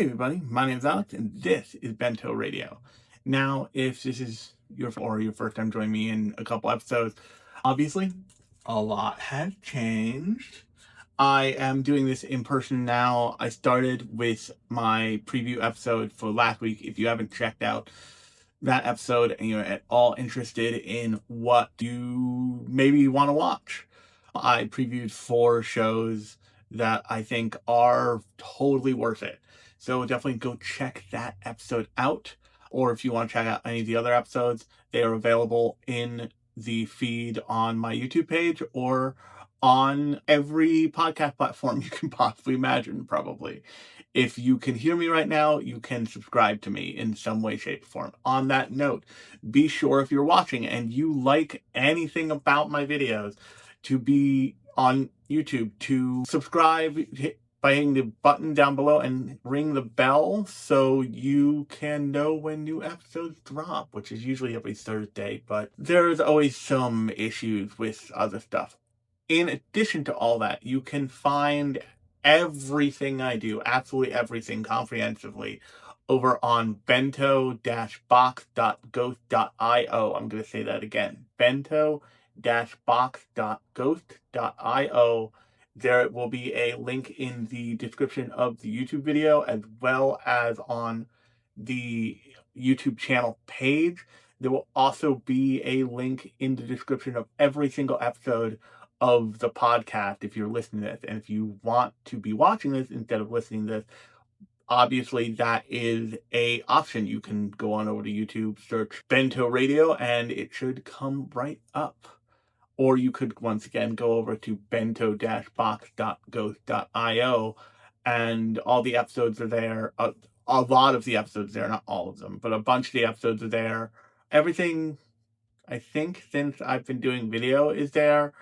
Hey everybody, my name is Alex and this is Bento Radio. Now, if this is your first time joining me in a couple episodes, obviously a lot has changed. I am doing this in person now. I started with my preview episode for last week. If you haven't checked out that episode and you're at all interested in what you maybe want to watch, I previewed 4 shows that I think are totally worth it. So definitely go check that episode out. Or if you want to check out any of the other episodes, they are available in the feed on my YouTube page or on every podcast platform you can possibly imagine, probably. If you can hear me right now, you can subscribe to me in some way, shape, or form. On that note, be sure if you're watching and you like anything about my videos to be on YouTube to subscribe by hitting the button down below and ring the bell so you can know when new episodes drop, which is usually every Thursday, but there's always some issues with other stuff. In addition to all that, you can find everything I do, absolutely everything comprehensively, over on bento-box.ghost.io. I'm going to say that again. Bento-box.ghost.io. There will be a link in the description of the YouTube video as well as on the YouTube channel page. There will also be a link in the description of every single episode of the podcast if you're listening to this. And if you want to be watching this instead of listening to this, obviously that is a option. You can go on over to YouTube, search Bento Radio, and it should come right up. Or you could once again go over to bento-box.ghost.io and all the episodes are there. A lot of the episodes there, not all of them, but a bunch of the episodes are there. Everything, I think, since I've been doing video is there,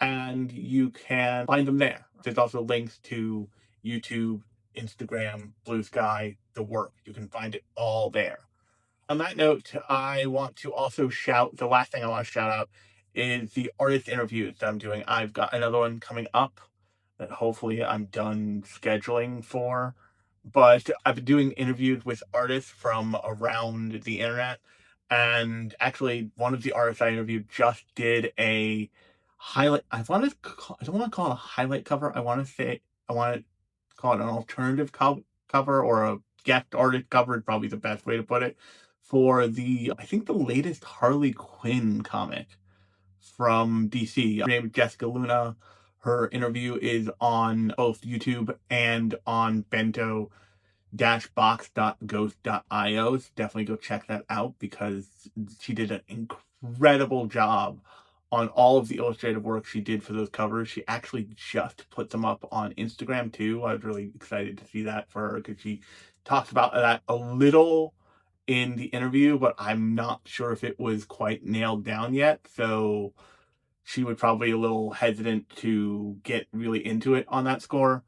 and you can find them there. There's also links to YouTube, Instagram, Blue Sky, the work. You can find it all there. On that note, I want to also the last thing I want to shout out is the artist interviews that I'm doing. I've got another one coming up that hopefully I'm done scheduling for. But I've been doing interviews with artists from around the internet. And actually, one of the artists I interviewed just did a highlight. I don't want to call it a highlight cover. I want to call it an alternative cover or a guest artist cover is probably the best way to put it for I think the latest Harley Quinn comic from DC. Her name is Jessica Luna. Her interview is on both YouTube and on bento-box.ghost.io. So definitely go check that out because she did an incredible job on all of the illustrative work she did for those covers. She actually just put them up on Instagram too. I was really excited to see that for her because she talked about that a little in the interview, but I'm not sure if it was quite nailed down yet. So she was probably a little hesitant to get really into it on that score.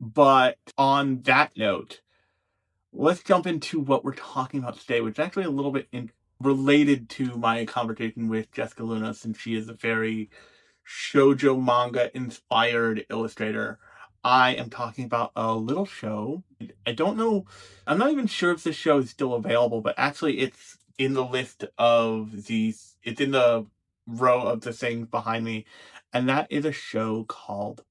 But on that note, let's jump into what we're talking about today, which is actually a little bit related to my conversation with Jessica Luna, since she is a very shoujo manga inspired illustrator. I am talking about a little show. I don't know, I'm not even sure if this show is still available, but actually it's in the list of these, it's in the row of the things behind me, and that is a show called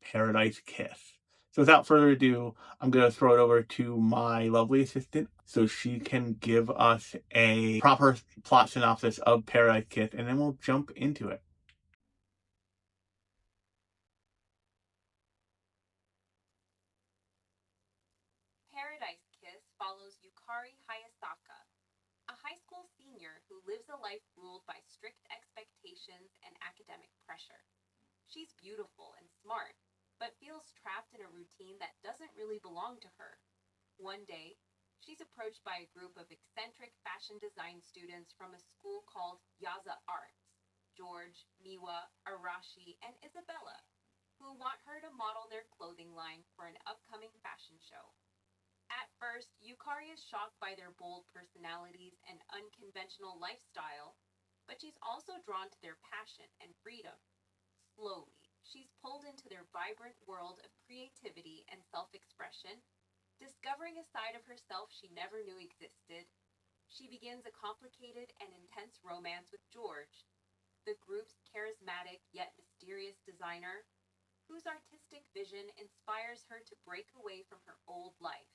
Paradise Kiss. So without further ado, I'm going to throw it over to my lovely assistant so she can give us a proper plot synopsis of Paradise Kiss, and then we'll jump into it. Paradise Kiss follows Yukari Hayasaka, a high school senior who lives a life ruled by strict expectations and academic pressure. She's beautiful and smart, but feels trapped in a routine that doesn't really belong to her. One day, she's approached by a group of eccentric fashion design students from a school called Yazawa Arts, George, Miwa, Arashi, and Isabella, who want her to model their clothing line for an upcoming fashion show. At first, Yukari is shocked by their bold personalities and unconventional lifestyle, but she's also drawn to their passion and freedom. Slowly, she's pulled into their vibrant world of creativity and self expression, discovering a a side of herself she never knew existed. She begins a complicated and intense romance with George, the group's charismatic yet mysterious designer, whose artistic vision inspires her to break away from her old life.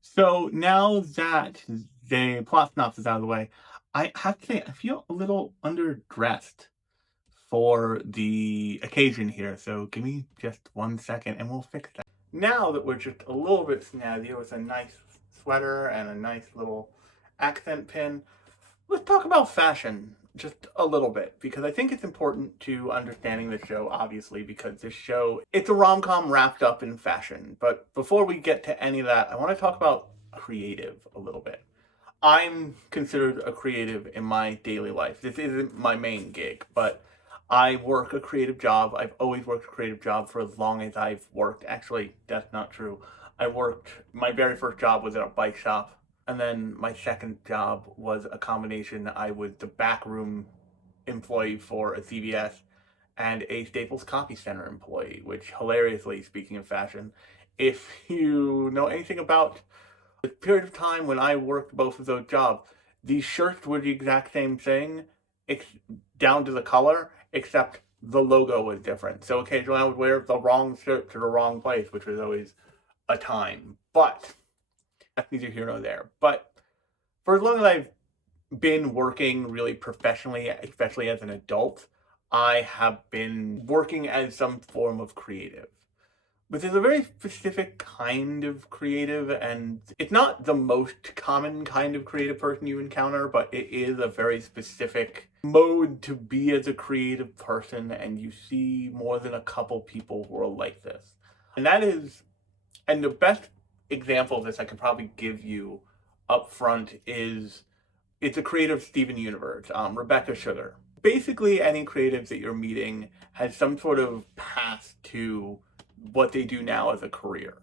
So now that the plot synopsis is out of the way, I have to say I feel a little underdressed for the occasion here. So give me just 1 second and we'll fix that. Now that we're just a little bit snazzier with a nice sweater and a nice little accent pin, let's talk about fashion just a little bit, because I think it's important to understanding the show, obviously, because this show, it's a rom-com wrapped up in fashion. But before we get to any of that, I want to talk about creative a little bit. I'm considered a creative in my daily life. This isn't my main gig, but I work a creative job. I've always worked a creative job for as long as I've worked. Actually, that's not true. My very first job was at a bike shop. And then my second job was a combination. I was the backroom employee for a CVS and a Staples Copy Center employee, which, hilariously, speaking of fashion, if you know anything about the period of time when I worked both of those jobs, these shirts were the exact same thing, down to the color, except the logo was different. So occasionally I would wear the wrong shirt to the wrong place, which was always a time. But that's neither here nor there. But for as long as I've been working really professionally, especially as an adult, I have been working as some form of creative. But there's a very specific kind of creative, and it's not the most common kind of creative person you encounter, but it is a very specific mode to be as a creative person, and you see more than a couple people who are like this. And the best example of this I could probably give you up front is, it's a creative Steven Universe, Rebecca Sugar. Basically, any creative that you're meeting has some sort of path to what they do now as a career.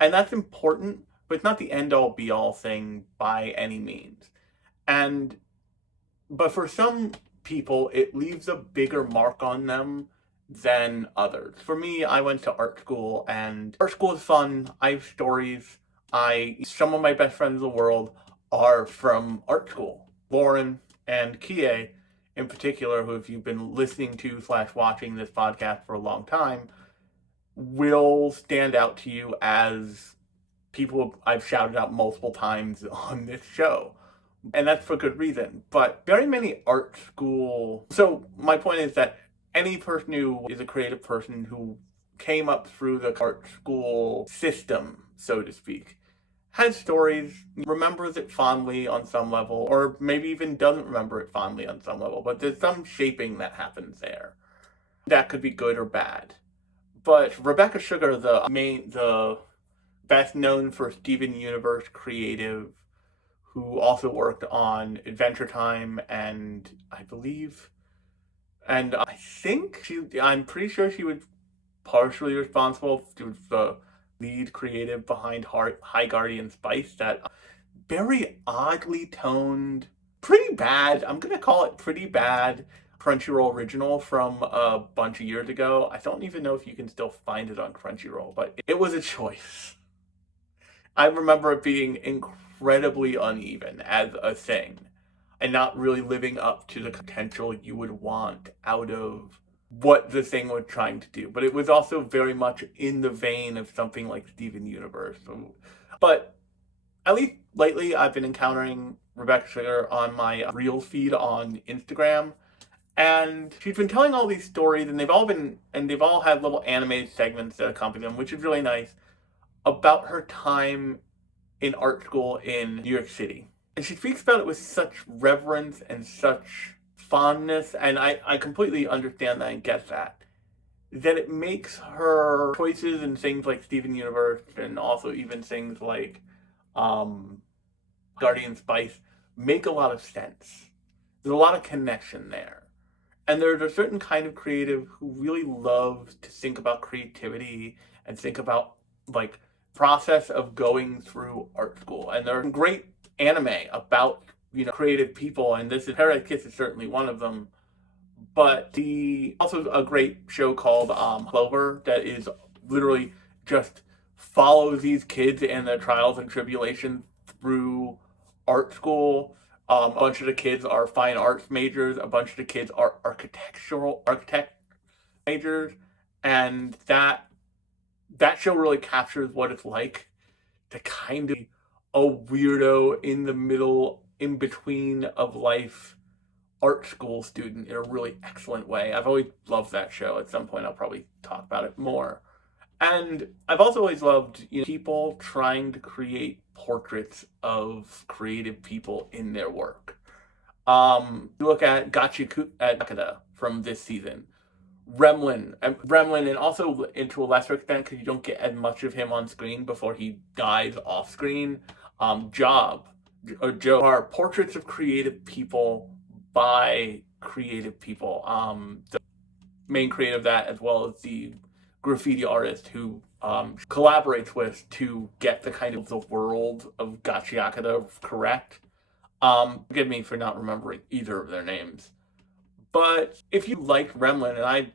And that's important, but it's not the end-all be-all thing by any means. But for some people, it leaves a bigger mark on them than others. For me, I went to art school, and art school is fun. I have stories. Some of my best friends in the world are from art school. Lauren and Kie, in particular, who, if you've been listening to / watching this podcast for a long time, will stand out to you as people I've shouted out multiple times on this show. And that's for good reason. But very many art school... So my point is that any person who is a creative person who came up through the art school system, so to speak, has stories, remembers it fondly on some level, or maybe even doesn't remember it fondly on some level, but there's some shaping that happens there. That could be good or bad. But Rebecca Sugar, the best known for Steven Universe creative, who also worked on Adventure Time, and I think I'm pretty sure she was partially responsible. She was the lead creative behind High Guardian Spice, that very oddly toned, pretty bad, I'm gonna call it pretty bad, Crunchyroll original from a bunch of years ago. I don't even know if you can still find it on Crunchyroll, but it was a choice. I remember it being incredibly uneven as a thing, and not really living up to the potential you would want out of what the thing was trying to do. But it was also very much in the vein of something like Steven Universe. But at least lately, I've been encountering Rebecca Sugar on my Reels feed on Instagram, and she's been telling all these stories, and they've all had little animated segments that accompany them, which is really nice, about her time in art school in New York City. And she speaks about it with such reverence and such fondness, and I completely understand that and get that it makes her choices in things like Steven Universe, and also even things like Guardian Spice, make a lot of sense. There's a lot of connection there. And there's a certain kind of creative who really loves to think about creativity and think about, like, process of going through art school. And there's great anime about creative people, and this is Paradise Kiss is certainly one of them. But also a great show called Clover that is literally just follows these kids and their trials and tribulations through art school. A bunch of the kids are fine arts majors. A bunch of the kids are architect majors, and that show really captures what it's like to kind of be a weirdo in the middle, in between of life art school student in a really excellent way. I've always loved that show. At some point, I'll probably talk about it more. And I've also always loved people trying to create portraits of creative people in their work. You look at Gachikakada from this season. Remlin, and also into a lesser extent because you don't get as much of him on screen before he dies off screen. Joe are portraits of creative people by creative people. The main creator of that, as well as the graffiti artist who collaborates with to get the kind of the world of Gachiakada correct. Forgive me for not remembering either of their names. But if you liked Remlin, and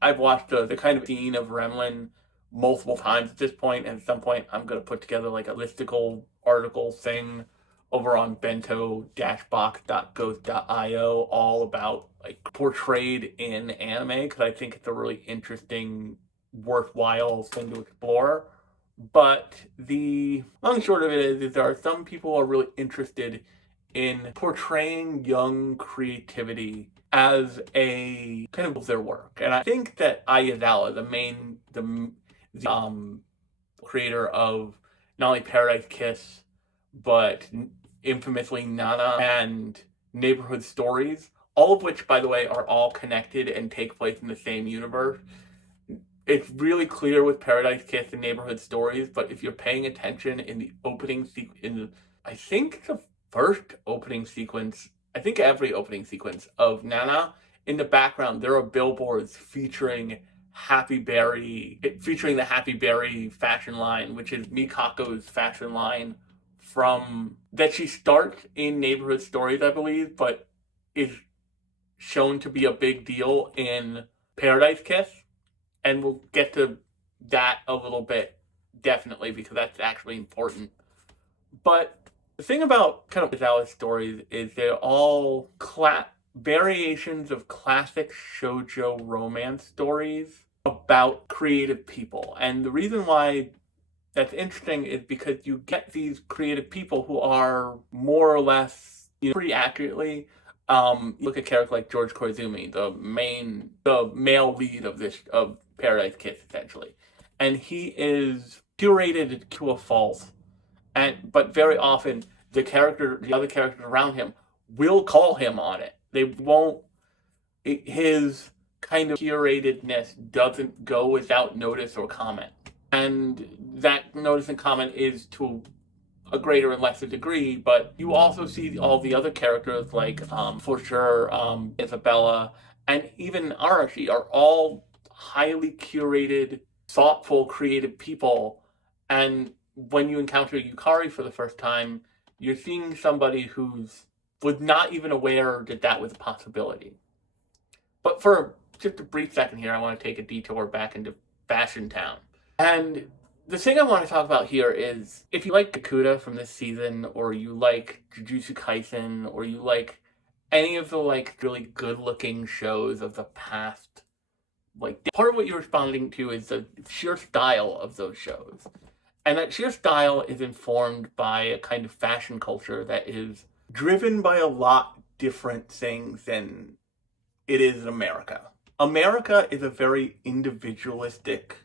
I've watched the kind of scene of Remlin multiple times at this point, and at some point I'm going to put together like a listicle article thing over on bento-box.ghost.io all about like portrayed in anime, because I think it's a really interesting, worthwhile thing to explore. But the long and short of it is there are some people who are really interested in portraying young creativity as a kind of their work. And I think that Yazawa, the creator of not only Paradise Kiss, but infamously Nana and Neighborhood Stories, all of which, by the way, are all connected and take place in the same universe. It's really clear with Paradise Kiss and Neighborhood Stories, but if you're paying attention in the opening I think the first opening sequence, I think every opening sequence of Nana, in the background there are billboards featuring the Happy Berry fashion line, which is Mikako's fashion line that she starts in Neighborhood Stories, I believe, but is shown to be a big deal in Paradise Kiss. And we'll get to that a little bit, definitely, because that's actually important. But the thing about kind of Yazawa's stories is they're all variations of classic shoujo romance stories about creative people. And the reason why that's interesting is because you get these creative people who are more or less, pretty accurately, look at characters like George Koizumi, the male lead of Paradise Kiss, essentially, and he is curated to a fault, but very often the other characters around him will call him on it. They won't. His kind of curatedness doesn't go without notice or comment, and that notice and comment is to a greater and lesser degree, but you also see all the other characters like, for sure, Isabella, and even Arashi are all highly curated, thoughtful, creative people. And when you encounter Yukari for the first time, you're seeing somebody was not even aware that was a possibility. But for just a brief second here, I want to take a detour back into Fashion Town. And the thing I want to talk about here is, if you like Gakuda from this season, or you like Jujutsu Kaisen, or you like any of the really good-looking shows of the past, part of what you're responding to is the sheer style of those shows. And that sheer style is informed by a kind of fashion culture that is driven by a lot different things than it is in America. America is a very individualistic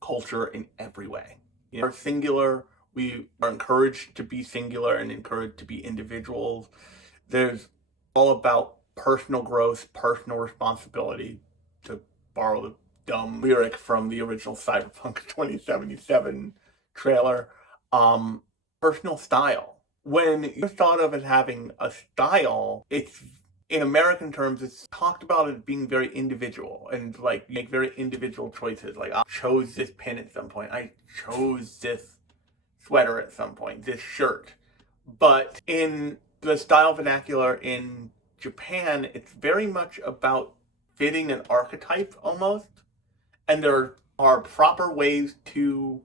culture in every way. We're singular. We are encouraged to be singular and encouraged to be individuals. There's all about personal growth, personal responsibility, to borrow the dumb lyric from the original Cyberpunk 2077 trailer. Personal style. When you're thought of as having a style, it's, in American terms, it's talked about as being very individual, and you make very individual choices. I chose this pin at some point. I chose this sweater at some point, this shirt. But in the style vernacular in Japan, it's very much about fitting an archetype almost. And there are proper ways to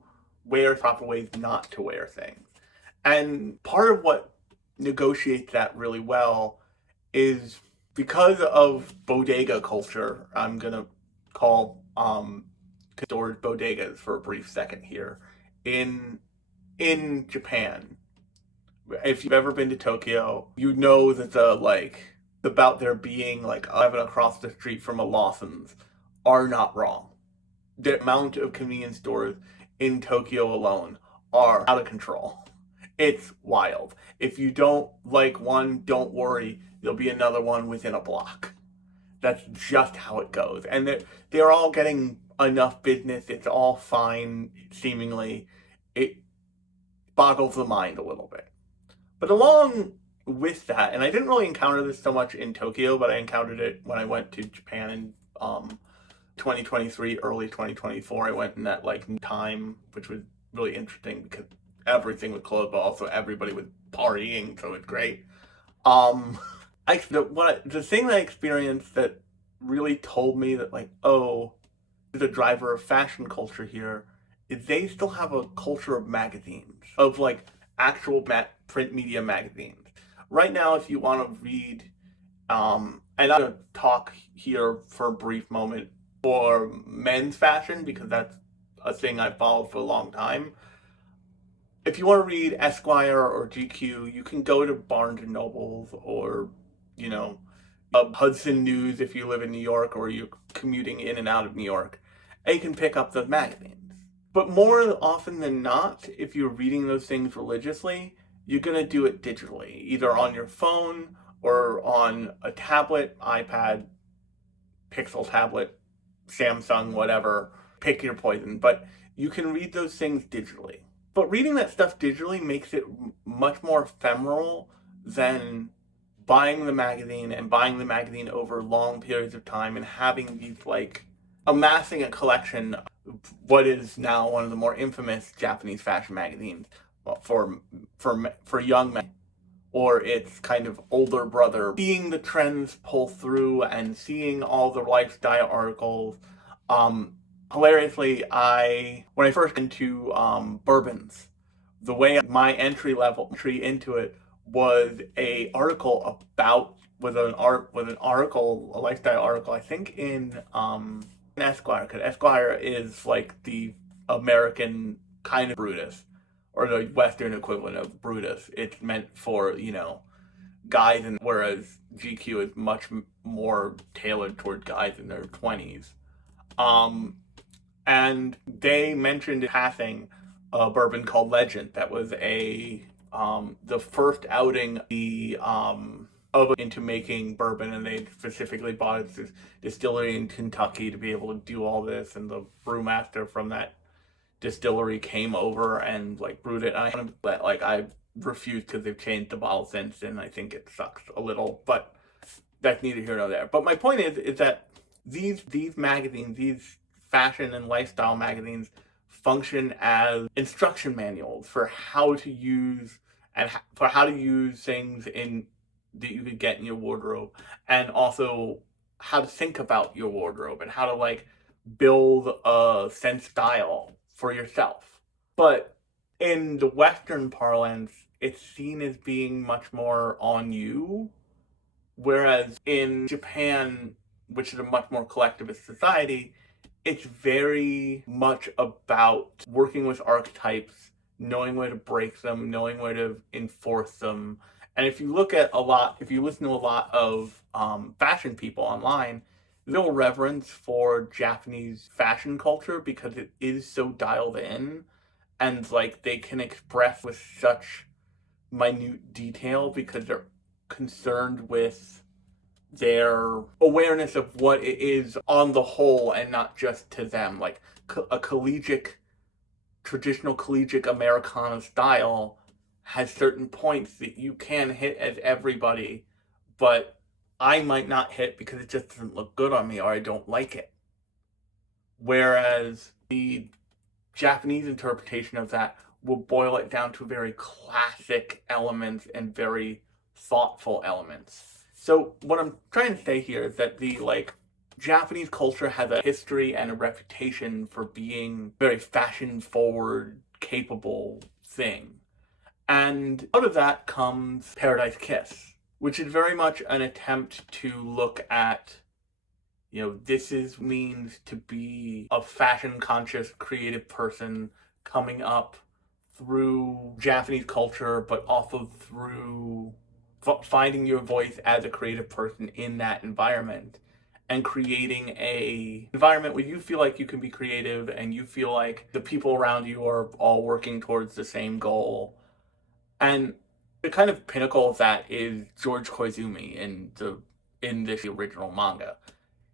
wear, proper ways not to wear things. And part of what negotiates that really well is because of bodega culture. I'm gonna call stores bodegas for a brief second here. In Japan, if you've ever been to Tokyo, you know that about there being like 11 across the street from a Lawson's are not wrong. The amount of convenience stores in Tokyo alone are out of control. It's wild. If you don't like one, don't worry. There'll be another one within a block. That's just how it goes. And they're all getting enough business. It's all fine, seemingly. It boggles the mind a little bit. But along with that, and I didn't really encounter this so much in Tokyo, but I encountered it when I went to Japan in 2023, early 2024. I went in that like time, which was really interesting because everything was closed, but also everybody was partying, so it's great. The thing that I experienced that really told me that like, oh, the driver of fashion culture here is they still have a culture of magazines, of like actual print media magazines. Right now, if you want to read, and I'm going to talk here for a brief moment for men's fashion because that's a thing I've followed for a long time. If you want to read Esquire or GQ, you can go to Barnes and Nobles or, you know, Hudson News if you live in New York or you're commuting in and out of New York, and you can pick up the magazines. But more often than not, if you're reading those things religiously, you're going to do it digitally, either on your phone or on a tablet, iPad, Pixel tablet, Samsung, whatever, pick your poison. But you can read those things digitally. But reading that stuff digitally makes it much more ephemeral than buying the magazine and buying the magazine over long periods of time and having these like amassing a collection of what is now one of the more infamous Japanese fashion magazines for young men, or its kind of older brother, seeing the trends pull through and seeing all the lifestyle articles. Hilariously, when I first got into bourbons, the way my entry into it was a lifestyle article, I think in Esquire, because Esquire is like the American kind of Brutus, or the Western equivalent of Brutus. It's meant for, guys, and whereas GQ is much more tailored toward guys in their 20s. And they mentioned in passing a bourbon called Legend that was the first outing into making bourbon, and they specifically bought this distillery in Kentucky to be able to do all this, and the brewmaster from that distillery came over and like brewed it. And I refused because they've changed the bottle since, and I think it sucks a little, but that's neither here nor there. But my point is that these magazines, these fashion and lifestyle magazines, function as instruction manuals for how to use things that you could get in your wardrobe, and also how to think about your wardrobe and how to like build a sense style for yourself. But in the Western parlance, it's seen as being much more on you, whereas in Japan, which is a much more collectivist society, it's very much about working with archetypes, knowing where to break them, knowing where to enforce them. And if you listen to a lot of fashion people online, little reverence for Japanese fashion culture because it is so dialed in, and like they can express with such minute detail because they're concerned with their awareness of what it is on the whole and not just to them. Like a traditional collegiate Americana style has certain points that you can hit as everybody, but I might not hit because it just doesn't look good on me or I don't like it. Whereas the Japanese interpretation of that will boil it down to very classic elements and very thoughtful elements. So what I'm trying to say here is that the Japanese culture has a history and a reputation for being very fashion forward, capable thing. And out of that comes Paradise Kiss, which is very much an attempt to look at, this is means to be a fashion conscious, creative person coming up through Japanese culture, but also through finding your voice as a creative person in that environment and creating a environment where you feel like you can be creative and you feel like the people around you are all working towards the same goal. And the kind of pinnacle of that is George Koizumi in this original manga.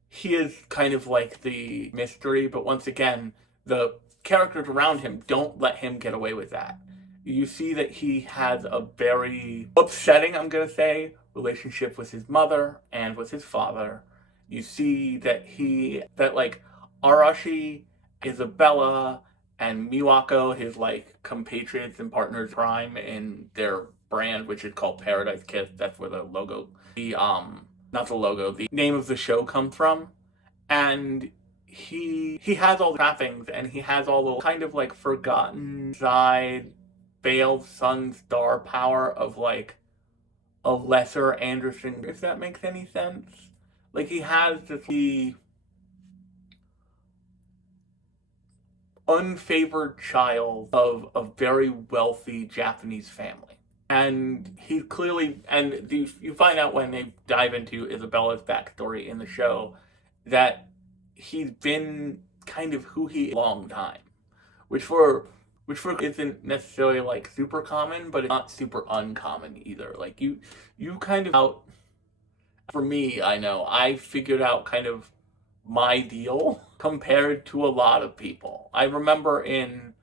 He is kind of like the mystery, but once again, the characters around him don't let him get away with that. You see that he has a very upsetting, I'm going to say, relationship with his mother and with his father. You see that Arashi, Isabella, and Miwako, his compatriots and partners, crime in their brand, which is called Paradise Kiss. That's where the logo, not the logo, the name of the show comes from. And he has all the trappings, and he has all the kind of forgotten side, failed son star power of a lesser Anderson, if that makes any sense. He has the unfavored child of a very wealthy Japanese family. And he clearly, and you find out when they dive into Isabella's backstory in the show, that he's been kind of who he is a long time. Which for isn't necessarily super common, but it's not super uncommon either. You kind of out, for me, I figured out kind of my deal compared to a lot of people. I remember in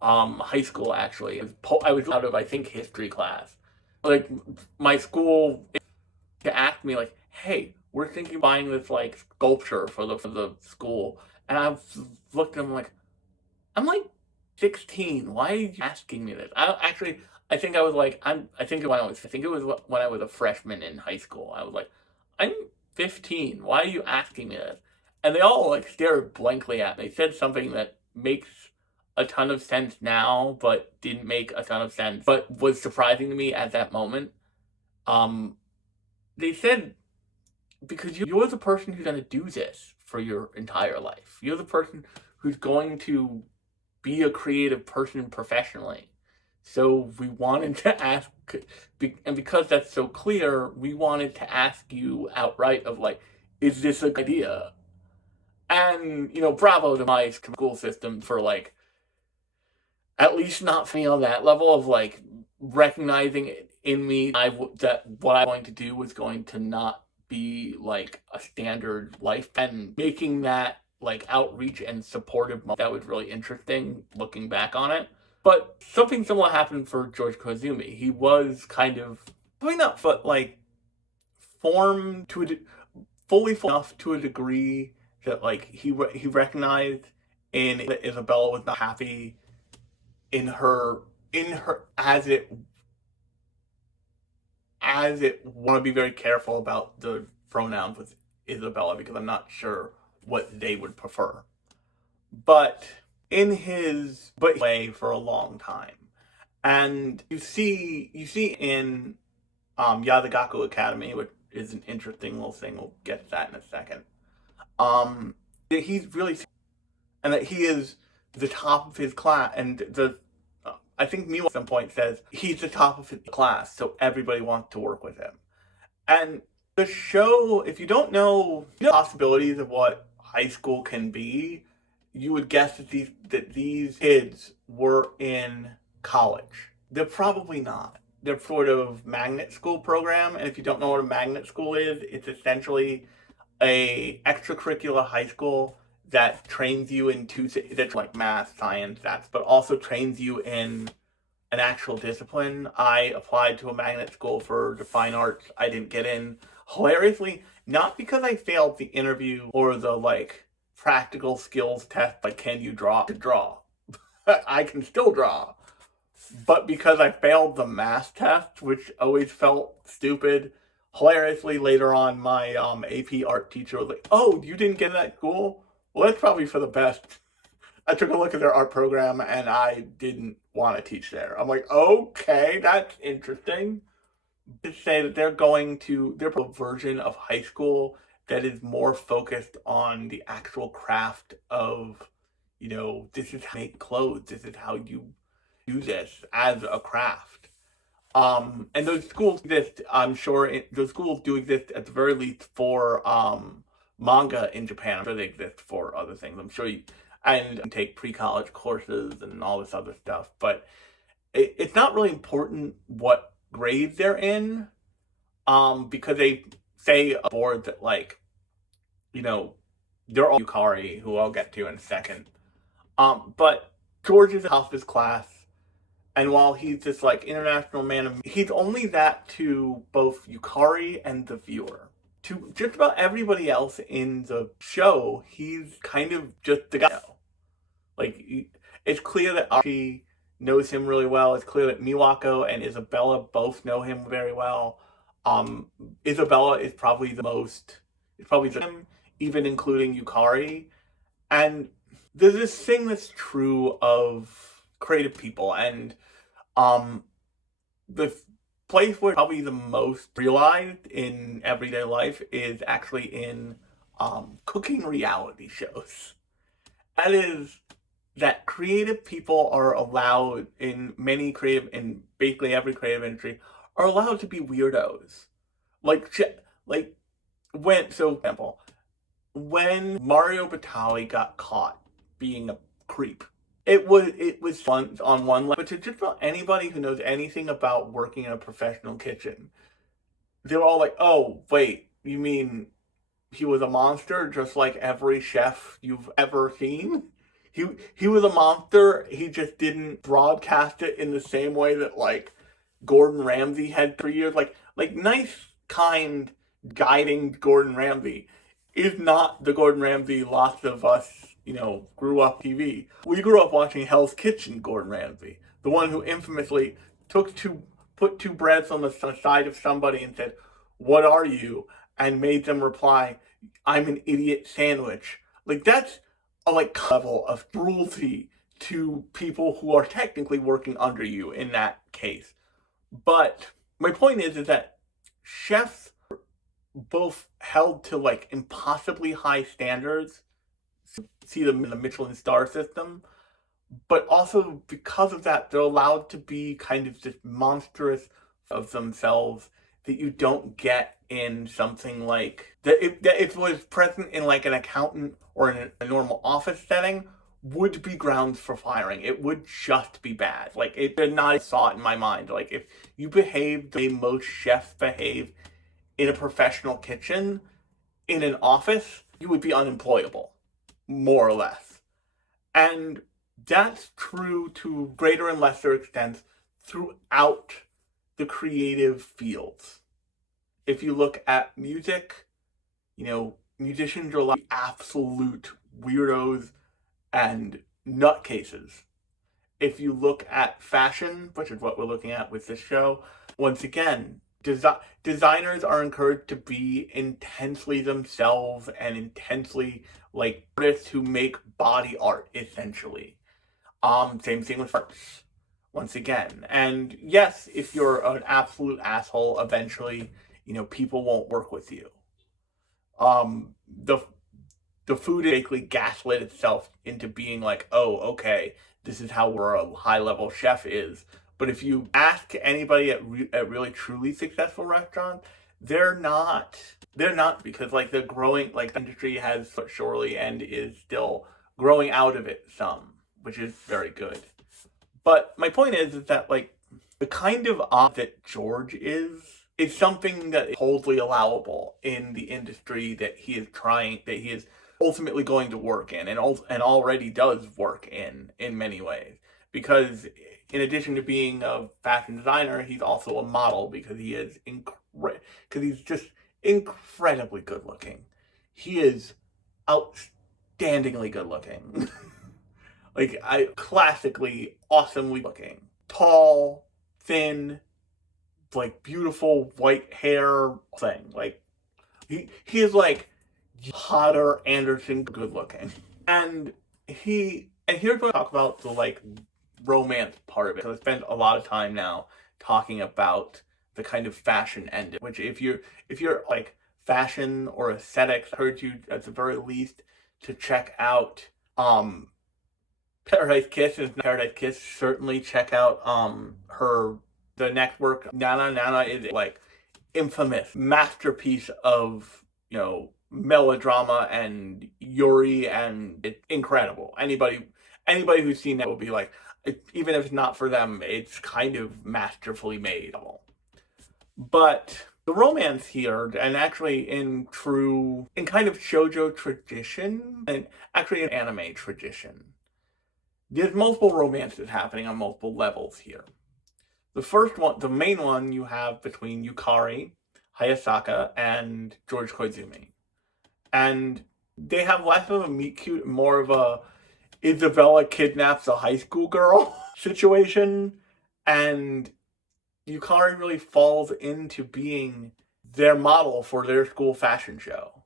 high school, actually, I was out of, I think, history class. My school to ask me hey, we're thinking of buying this sculpture for the school, and I've looked at them I'm 16. Why are you asking me this? I think I was I think it was when I was a freshman in high school. I was I'm 15. Why are you asking me this? And they all stared blankly at me. They said something that makes a ton of sense now, but didn't make a ton of sense, but was surprising to me at that moment. They said, because you're the person who's going to do this for your entire life. You're the person who's going to be a creative person professionally. So we wanted to ask, and because that's so clear, we wanted to ask you outright of is this a good idea? And, bravo to my school system for at least not me on that level of recognizing in me that what I'm going to do was going to not be a standard life, and making that outreach and supportive. That was really interesting looking back on it. But something similar happened for George Koizumi. He was kind of doing up, but formed to fully enough to a degree that he recognized in that Isabella was not happy in her as it want to be very careful about the pronouns with Isabella, because I'm not sure what they would prefer. But in his way for a long time. And you see in Yadagaku Academy, which is an interesting little thing, we'll get to that in a second, that he's really, and that he is the top of his class, and I think Miwa at some point says he's the top of his class, so everybody wants to work with him. And the show, if you don't know the possibilities of what high school can be, you would guess that these kids were in college. They're probably not. They're sort of magnet school program, and if you don't know what a magnet school is, it's essentially a extracurricular high school that trains you in that's math, science, but also trains you in an actual discipline. I applied to a magnet school for the fine arts. I didn't get in. Hilariously, not because I failed the interview or the practical skills test, can you draw? To draw. I can still draw. but because I failed the math test, which always felt stupid, hilariously later on, my AP art teacher was like, "Oh, you didn't get it at school? Well, that's probably for the best." I took a look at their art program and I didn't want to teach there. I'm like, okay, that's interesting. To say that they're a version of high school that is more focused on the actual craft of, this is how you make clothes, this is how you do this as a craft. And those schools exist, I'm sure, those schools do exist at the very least for manga in Japan. I'm sure they exist for other things. I'm sure you take pre-college courses and all this other stuff, but it's not really important what grade they're in, because they say a board that, like, they're all Yukari, who I'll get to in a second. But George is in hospice class, and while he's this like international man of, he's only that to both Yukari and the viewer. To just about everybody else in the show, he's kind of just the guy. Like, it's clear that Archie knows him really well. It's clear that Miwako and Isabella both know him very well. Isabella is probably him, even including Yukari. And there's this thing that's true of creative people, and the place where probably the most realized in everyday life is actually in cooking reality shows. That is, that creative people are allowed in basically every creative industry, are allowed to be weirdos. Like for example, when Mario Batali got caught being a creep, it was fun on one level, but to just about anybody who knows anything about working in a professional kitchen, they were all like, "Oh, wait, you mean he was a monster just like every chef you've ever seen?" He was a monster. He just didn't broadcast it in the same way that, like, Gordon Ramsay had for years. Like nice, kind, guiding Gordon Ramsay is not the Gordon Ramsay lots of us, grew up TV. We grew up watching Hell's Kitchen Gordon Ramsay, the one who infamously put two breads on the side of somebody and said, "What are you?" and made them reply, "I'm an idiot sandwich." Like, that's a level of cruelty to people who are technically working under you in that case. But my point is that chefs both held to impossibly high standards, see them in the Michelin star system, but also because of that, they're allowed to be kind of this monstrous of themselves that you don't get in something like that. If it was present in like an accountant or in a normal office setting, would be grounds for firing. It would just be bad. Like, it did not saw it in my mind. Like, if you behaved the way most chefs behave in a professional kitchen, in an office, you would be unemployable, more or less. And that's true to greater and lesser extents throughout the creative fields. If you look at music, musicians are like absolute weirdos and nutcases. If you look at fashion, which is what we're looking at with this show, once again, designers are encouraged to be intensely themselves and intensely like artists who make body art, essentially. Same thing with arts, once again. And yes, if you're an absolute asshole, eventually, people won't work with you. The food basically gaslit itself into being like, "Oh, okay, this is how a high-level chef is." But if you ask anybody at really truly successful restaurants, they're not, because the growing, the industry has surely and is still growing out of it some, which is very good. But my point is that the kind of op that George is something that is totally allowable in the industry that he is ultimately going to work in, and already does work in many ways. Because in addition to being a fashion designer, he's also a model, because he's just incredibly good looking. He is outstandingly good looking. Classically awesomely looking. tall, thin, like beautiful white hair thing. Like he is like Potter Anderson good looking. And here's what I talk about the like romance part of it, because I spent a lot of time now talking about the kind of fashion end, which if you're like fashion or aesthetics, I urge you at the very least to check out Paradise Kiss. And Paradise Kiss, certainly check out the next work. Nana is like infamous masterpiece of, you know, melodrama and Yuri, and it's incredible. Anybody who's seen that will be like, even if it's not for them, it's kind of masterfully made. But the romance here, and actually in kind of shoujo tradition, and actually in anime tradition, there's multiple romances happening on multiple levels here. The first one, the main one, you have between Yukari Hayasaka and George Koizumi. And they have less of a meet cute, more of a Isabella kidnaps a high school girl situation. And Yukari really falls into being their model for their school fashion show,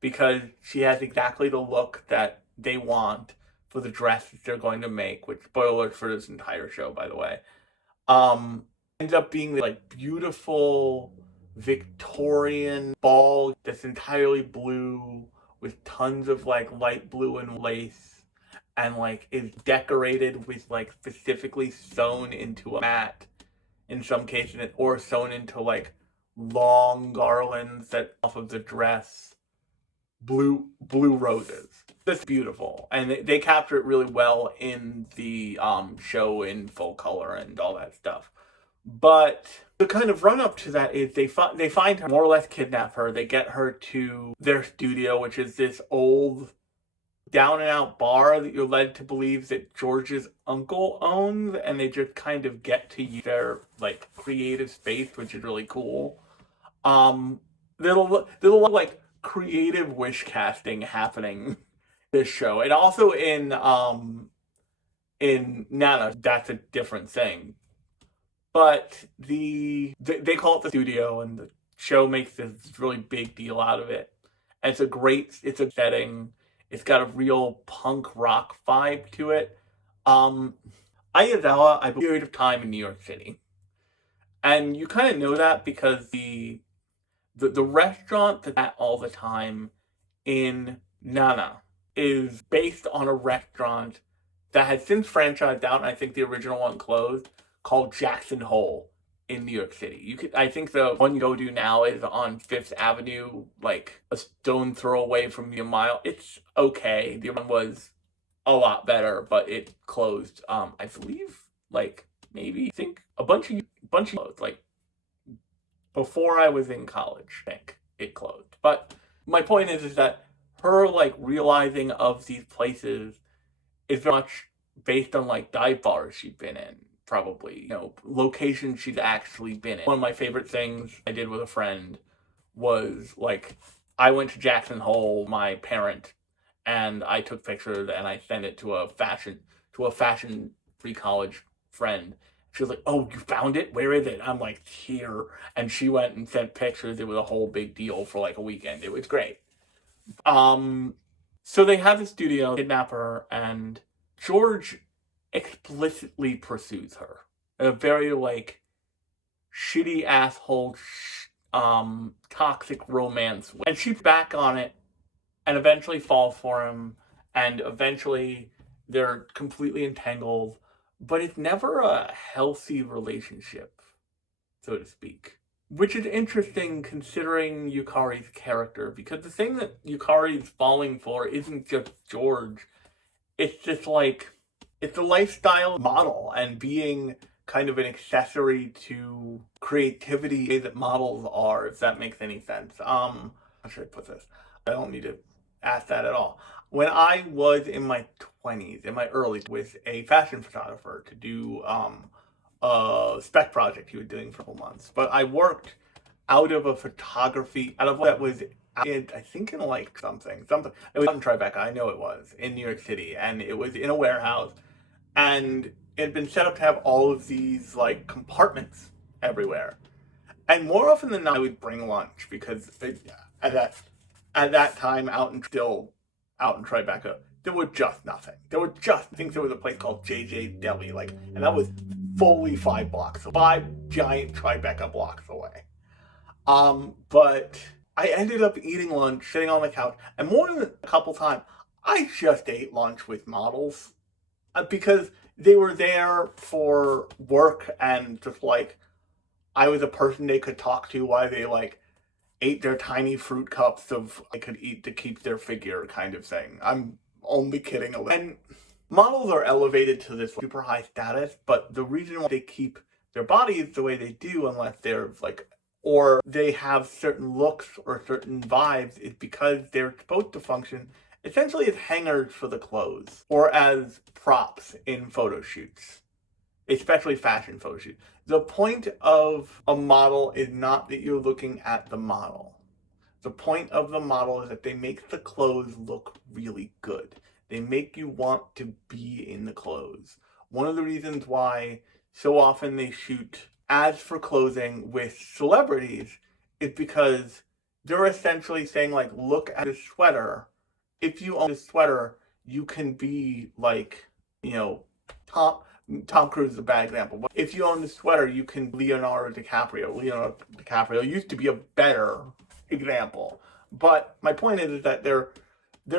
because she has exactly the look that they want for the dress that they're going to make, which, spoilers for this entire show, by the way, ends up being like beautiful Victorian ball that's entirely blue with tons of like light blue and lace, and like is decorated with like specifically sewn into a mat in some cases, or sewn into like long garlands that off of the dress, blue roses. That's beautiful, and they capture it really well in the show in full color and all that stuff. But the kind of run up to that is they find her, more or less kidnap her. They get her to their studio, which is this old down and out bar that you're led to believe that George's uncle owns, and they just kind of get to use their like creative space, which is really cool. There's a lot of like creative wish casting happening this show, and also in Nana, that's a different thing. But they call it the studio, and the show makes this really big deal out of it. And it's a setting. It's got a real punk rock vibe to it. Yazawa, I believe, period of time in New York City. And you kind of know that because the restaurant that's at all the time in Nana is based on a restaurant that has since franchised out, and I think the original one closed, called Jackson Hole in New York City. I think the one you go to now is on Fifth Avenue, like a stone throw away from the Mile. It's okay. The one was a lot better, but it closed. I believe, like maybe I think a bunch of closed, like before I was in college. I think it closed. But my point is that her like realizing of these places is very much based on like dive bars she's been in. Probably, you know, locations she's actually been in. One of my favorite things I did with a friend was like, I went to Jackson Hole, my parent, and I took pictures and I sent it to a fashion free college friend. She was like, "Oh, you found it? Where is it?" I'm like, "Here." And she went and sent pictures. It was a whole big deal for like a weekend. It was great. So they have the studio, kidnap her, and George explicitly pursues her in a very like shitty asshole toxic romance way. And she's back on it and eventually falls for him, and eventually they're completely entangled, but it's never a healthy relationship, so to speak, which is interesting considering Yukari's character, because the thing that Yukari's falling for isn't just George. It's just like, it's a lifestyle model, and being kind of an accessory to creativity that models are, if that makes any sense. How should I put this? I don't need to ask that at all. When I was in my 20s, in my early, with a fashion photographer to do a spec project he was doing for a couple months, but I worked out of that was I think in like something. It was out in Tribeca, I know it was, in New York City, and it was in a warehouse. And it had been set up to have all of these like compartments everywhere. And more often than not, I would bring lunch because at that time, out in Tribeca, there was just nothing. There was just, I think there was a place called JJ Deli, like, and that was fully 5 blocks, 5 giant Tribeca blocks away. But I ended up eating lunch, sitting on the couch, and more than a couple times, I just ate lunch with models because they were there for work and just like I was a person they could talk to while they like ate their tiny fruit cups of I could eat to keep their figure kind of thing. I'm only kidding a little. And models are elevated to this super high status, but the reason why they keep their bodies the way they do, unless they're like, or they have certain looks or certain vibes, is because they're supposed to function essentially as hangers for the clothes or as props in photo shoots, especially fashion photo shoots. The point of a model is not that you're looking at the model. The point of the model is that they make the clothes look really good. They make you want to be in the clothes. One of the reasons why so often they shoot ads for clothing with celebrities is because they're essentially saying, like, look at this sweater. If you own this sweater, you can be like, you know, Tom Cruise is a bad example. But if you own the sweater, you can Leonardo DiCaprio. Leonardo DiCaprio used to be a better example. But my point is that they're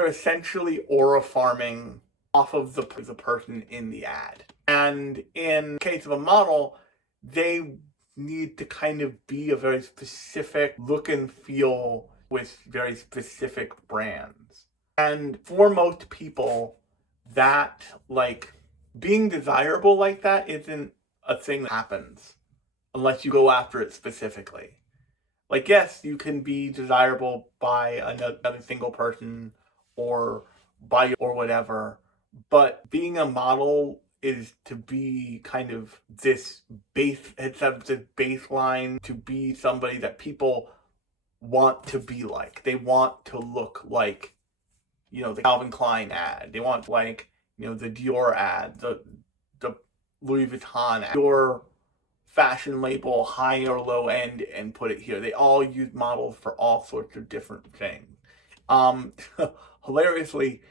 essentially aura farming off of the person in the ad. And in the case of a model, they need to kind of be a very specific look and feel with very specific brands. And for most people, that like being desirable like that isn't a thing that happens unless you go after it specifically. Like, yes, you can be desirable by another single person or by or whatever, but being a model is to be kind of this it's this baseline to be somebody that people want to be like. They want to look like, you know, the Calvin Klein ad. They want like, you know, the Dior ad, the Louis Vuitton ad, your fashion label, high or low end, and put it here. They all use models for all sorts of different things. Hilariously,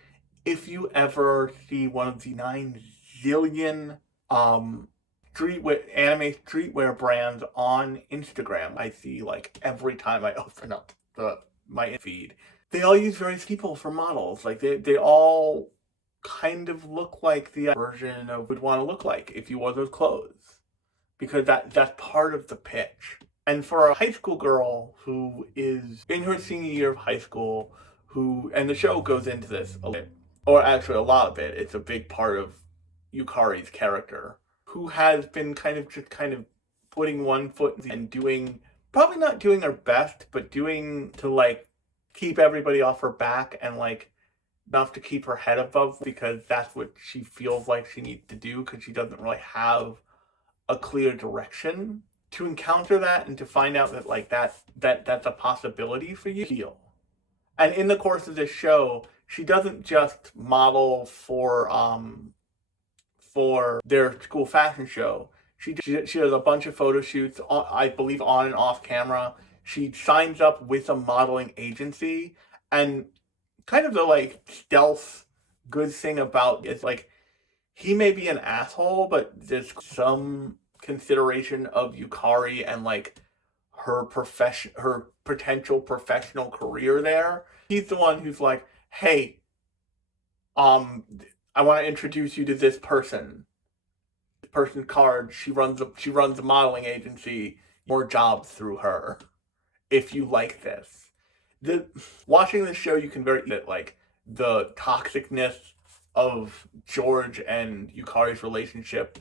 if you ever see one of the 9 zillion anime streetwear brands on Instagram, I see like every time I open up my feed, they all use various people for models. Like they all kind of look like the version of would want to look like if you wore those clothes. Because that's part of the pitch. And for a high school girl who is in her senior year of high school, and the show goes into this a bit, or actually a lot of it, it's a big part of Yukari's character, who has been kind of putting one foot and doing, probably not doing her best, but doing to like keep everybody off her back and like enough to keep her head above, because that's what she feels like she needs to do because she doesn't really have a clear direction. To encounter that and to find out that like that's a possibility for you, heal. And in the course of this show, she doesn't just model for their school fashion show. She does a bunch of photo shoots, I believe on and off camera. She signs up with a modeling agency, and kind of the like stealth good thing about it's like he may be an asshole, but there's some consideration of Yukari and like her potential professional career there. He's the one who's like, hey, I want to introduce you to this person. This person's card. She runs a modeling agency. More jobs through her. If you like this, watching this show, you can very like the toxicness of George and Yukari's relationship,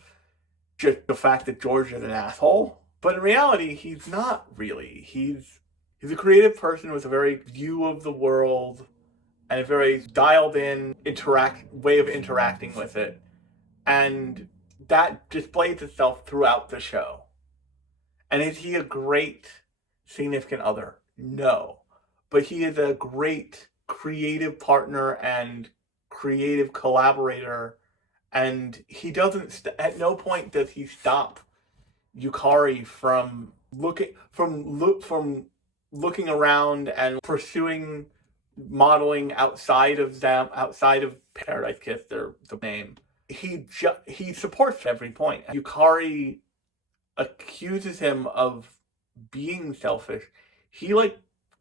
just the fact that George is an asshole. But in reality, he's not really. He's a creative person with a very view of the world and a very dialed in way of interacting with it. And that displays itself throughout the show. And is he a great significant other? No. But he is a great creative partner and creative collaborator And he doesn't, at no point does he stop Yukari from looking around and pursuing modeling outside of Paradise Kiss, the name. He supports every point. Yukari accuses him of being selfish. He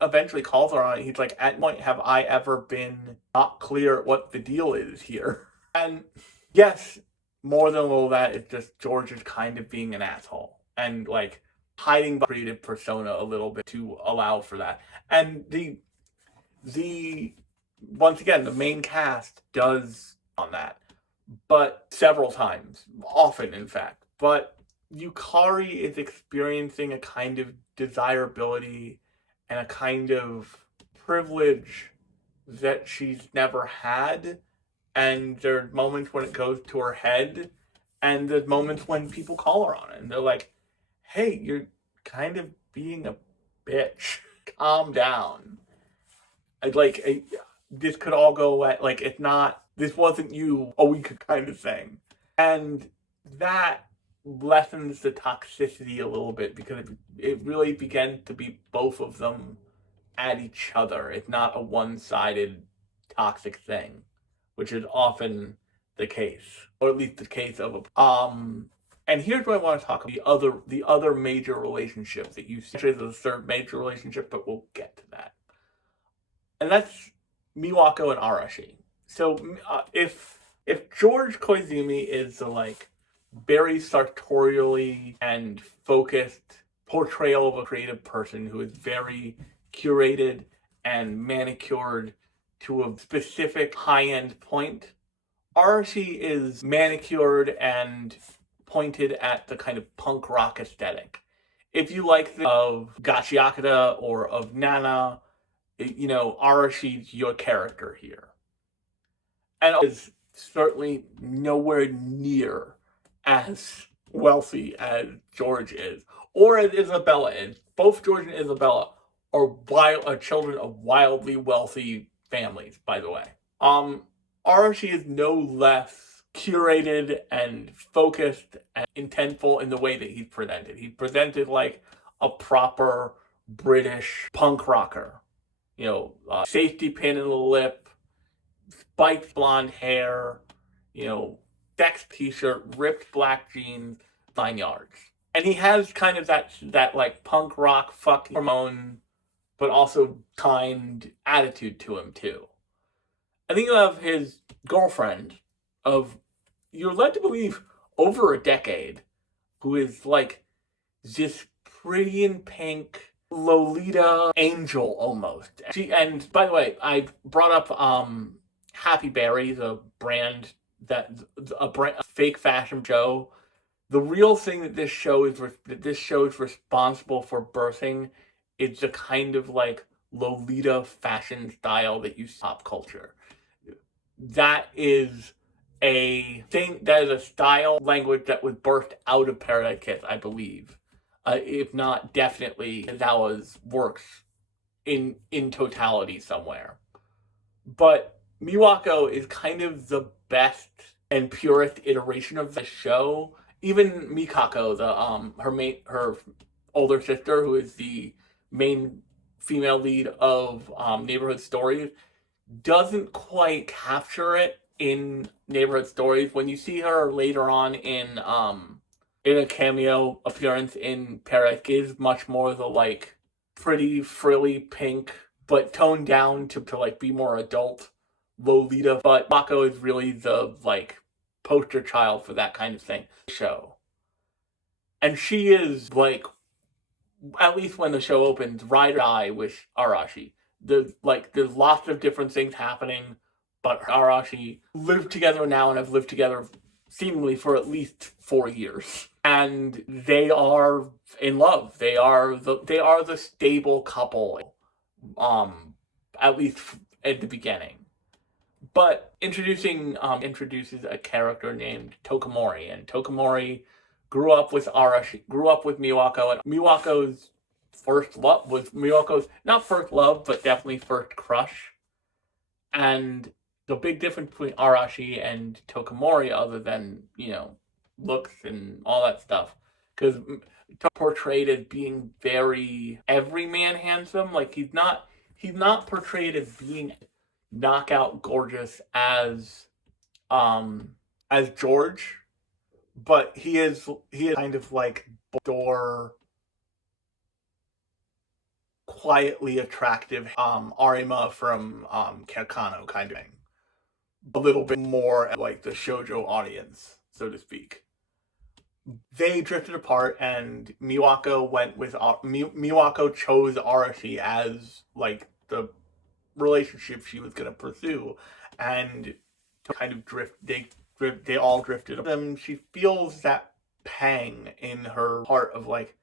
eventually calls her on it. He's like, at point have I ever been not clear what the deal is here? And yes, more than all that, it's just George is kind of being an asshole and hiding the creative persona a little bit to allow for that. And the once again, the main cast does on that, but several times, often in fact. But Yukari is experiencing a kind of desirability and a kind of privilege that she's never had. And there's moments when it goes to her head, and there's moments when people call her on it, and they're like, hey, you're kind of being a bitch. Calm down. This could all go away. It's not, this wasn't you a week kind of thing. And that lessens the toxicity a little bit, because it really began to be both of them at each other. It's not a one-sided toxic thing, which is often the case, or at least the case of and here's what I want to talk about, the other major relationship that you see. Actually, the third major relationship, but we'll get to that. And that's Miwako and Arashi. So if George Koizumi is the very sartorially and focused portrayal of a creative person who is very curated and manicured to a specific high-end point, Arashi is manicured and pointed at the kind of punk rock aesthetic. If you like of Gachiakata or of Nana, Arashi's your character here. And is certainly nowhere near as wealthy as George is, or as Isabella is. Both George and Isabella are children of wildly wealthy families, by the way. Arashi is no less curated and focused and intentful in the way that he's presented. He's presented like a proper British punk rocker. Safety pin in the lip, spiked blonde hair, Dex t-shirt, ripped black jeans, 9 yards. And he has kind of that punk rock fuck hormone, but also kind attitude to him too. I think of his girlfriend of, you're led to believe, over a decade, who is this pretty in pink Lolita angel almost. And by the way, I brought up Happy Berry, a fake fashion show. The real thing that this show is responsible for birthing is the kind of Lolita fashion style that you see in pop culture. That is a thing, that is a style language that was birthed out of Paradise Kiss, I believe. If not, definitely Yazawa's works in totality somewhere. But Miwako is kind of the best and purest iteration of the show. Even Mikako, her older sister, who is the main female lead of Neighborhood Stories, doesn't quite capture it in Neighborhood Stories. When you see her later on in a cameo appearance in Paradise, is much more the pretty frilly pink, but toned down to be more adult Lolita. But Mako is really the poster child for that kind of thing show. And she is at least when the show opens, ride or die with Arashi. There's lots of different things happening, but Arashi live together now and have lived together seemingly for at least 4 years. And they are in love. They are the stable couple, at least at the beginning. But introduces a character named Tokomori, and Tokomori grew up with Miwako, and Miwako's first love, but definitely first crush. And the big difference between Arashi and Tokamori, other than, looks and all that stuff, because portrayed as being very everyman handsome. Like he's not portrayed as being knockout gorgeous as George, but he is kind of like door quietly attractive Arima from Kakano kind of thing. A little bit more like the shoujo audience, so to speak. They drifted apart, and Miwako Miwako chose Arashi as like the relationship she was gonna pursue, and to kind of they all drifted apart. And she feels that pang in her heart of like,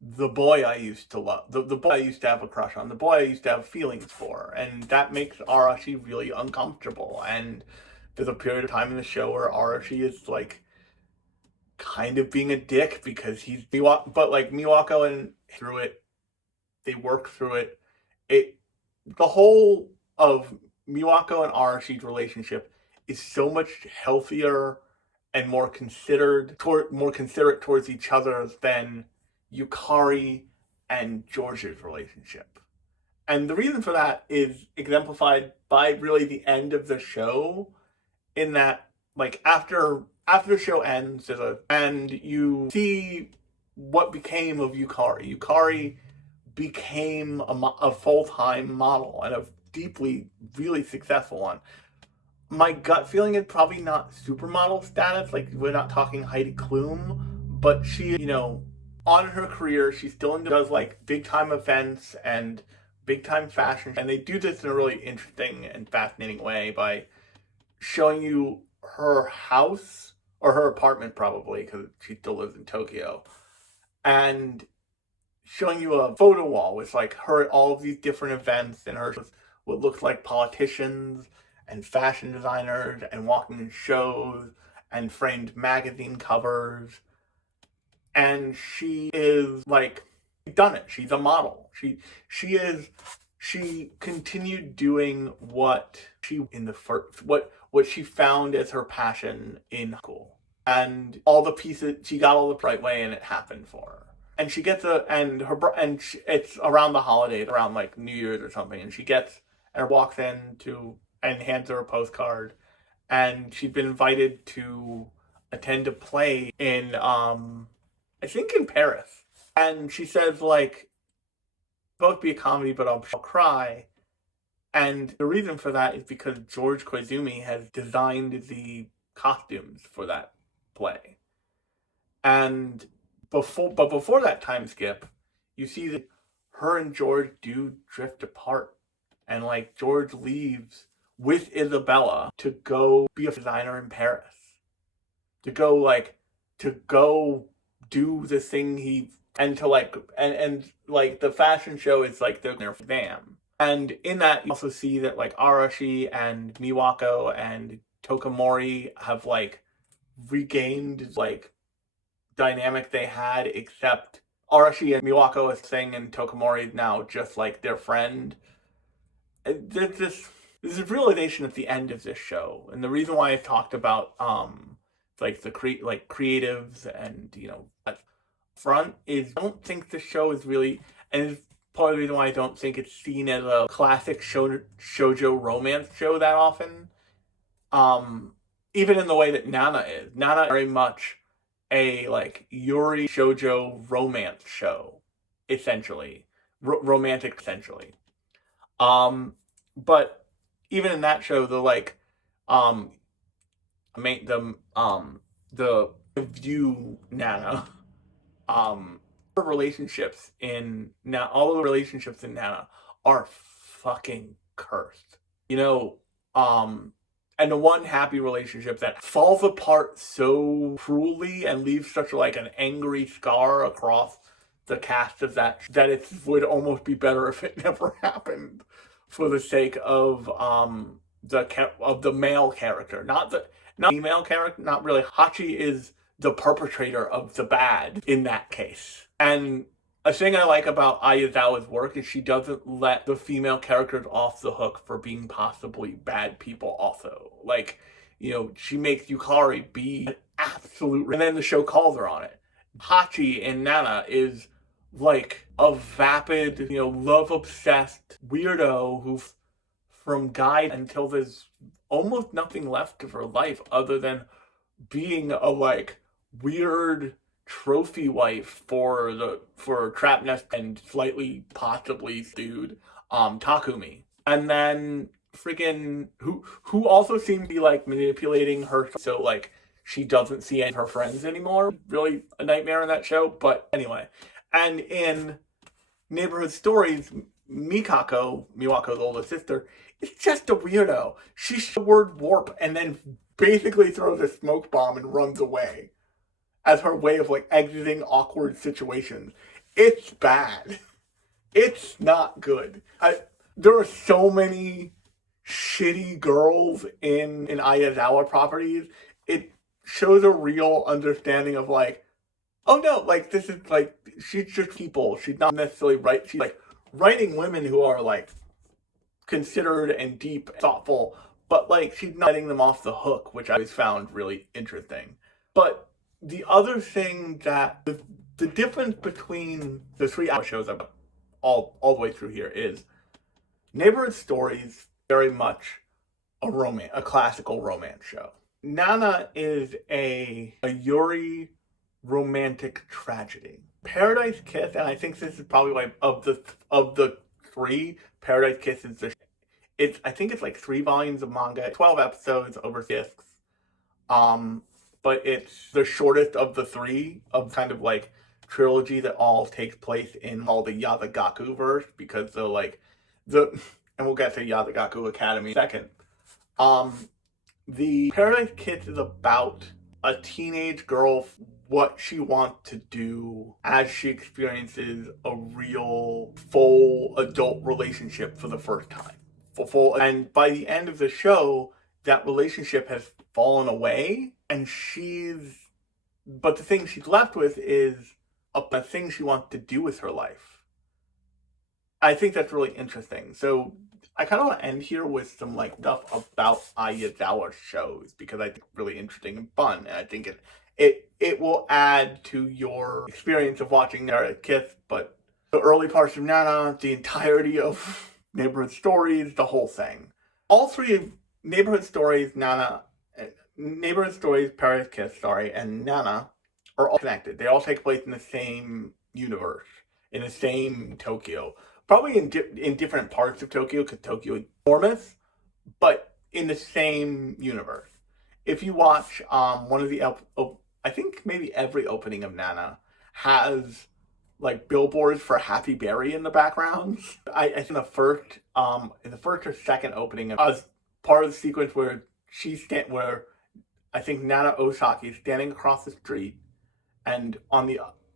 the boy I used to love, the boy I used to have a crush on, the boy I used to have feelings for, and that makes Arashi really uncomfortable. And there's a period of time in the show where Arashi is like kind of being a dick because he's but like Miwako and through it, they work through it. The whole of Miwako and Arashi's relationship is so much healthier and more considerate towards each other than Yukari and George's relationship. And the reason for that is exemplified by really the end of the show, in that like after the show ends, and you see what became of Yukari. Yukari became a full-time model, and a deeply, really successful one. My gut feeling is probably not supermodel status, like we're not talking Heidi Klum, but she, on her career, she still does like big-time events and big-time fashion, and they do this in a really interesting and fascinating way by showing you her house, or her apartment probably, because she still lives in Tokyo, and showing you a photo wall with like all of these different events, and her what looks like politicians and fashion designers and walking in shows and framed magazine covers. And she is like done it. She's a model. She continued doing what she in the first what she found as her passion in school. And all the pieces, she got all the right way, and it happened for her. And she gets it's around the holidays, around like New Year's or something, and she walks in and hands her a postcard, and she's been invited to attend a play in I think in Paris. And she says like, both be a comedy, but I'll cry. And the reason for that is because George Koizumi has designed the costumes for that play. And before that time skip, you see that her and George do drift apart. And like George leaves with Isabella to go be a designer in Paris. To go do the thing and the fashion show is like their fam. And in that, you also see that like Arashi and Miwako and Tokamori have like regained like dynamic they had, except Arashi and Miwako is thing, and Tokamori is now just like their friend. There's this realization at the end of this show, and the reason why I talked about like the creatives and at front is I don't think the show is really, and it's part of the reason why I don't think it's seen as a classic shoujo romance show that often. Even in the way that Nana is. Nana is very much a like Yuri shoujo romance show, essentially. Romantic, essentially. But even in that show, the view Nana, her relationships in now all of the relationships in Nana are fucking cursed. And the one happy relationship that falls apart so cruelly and leaves such like an angry scar across the cast of that it would almost be better if it never happened, for the sake of the male character, not female character. Not really. Hachi is the perpetrator of the bad in that case, and A thing I like about Ayazawa's work is she doesn't let the female characters off the hook for being possibly bad people also. Like, she makes Yukari be an absolute, and then the show calls her on it. Hachi in Nana is like a vapid, love-obsessed weirdo who, from guide until there's almost nothing left of her life other than being a, like, weird trophy wife for Trap Nest and slightly possibly stewed Takumi. And then freaking who also seemed to be like manipulating her so like she doesn't see any of her friends anymore. Really a nightmare in that show. But anyway. And in Neighborhood Stories, Miwako's older sister, is just a weirdo. She's the word warp and then basically throws a smoke bomb and runs away as her way of like exiting awkward situations. It's bad. It's not good. There are so many shitty girls in Ayazawa properties. It shows a real understanding of like, oh no, like this is like, she's just people. She's not necessarily right. She's like writing women who are like considered and deep, and thoughtful, but like she's not letting them off the hook, which I always found really interesting. But the other thing that the difference between the 3 hour shows I've all the way through here is Neighborhood Stories very much a classical romance show. Nana is a Yuri romantic tragedy. Paradise Kiss, and I think this is probably like of the 3, Paradise Kiss is I think it's like 3 volumes of manga, 12 episodes over discs. But it's the shortest of the 3 of kind of like trilogy that all takes place in all the Yazagaku verse because and we'll get to Yazagaku Academy in a second. The Paradise Kiss is about a teenage girl, what she wants to do as she experiences a real full adult relationship for the first time. And by the end of the show, that relationship has fallen away, and but the thing she's left with is a thing she wants to do with her life. I think that's really interesting. So I kind of want to end here with some like stuff about Ayazawa shows because I think it's really interesting and fun, and I think it will add to your experience of watching Paradise Kiss. But the early parts of Nana, the entirety of Neighborhood Stories, the whole thing, all 3 Neighborhood Stories, Paradise Kiss, and Nana are all connected. They all take place in the same universe, in the same Tokyo. Probably in different parts of Tokyo, because Tokyo is enormous, but in the same universe. If you watch one of the, I think maybe every opening of Nana has like billboards for Happy Berry in the background. I think in the first or second opening, as part of the sequence where where I think Nana Osaki is standing across the street, and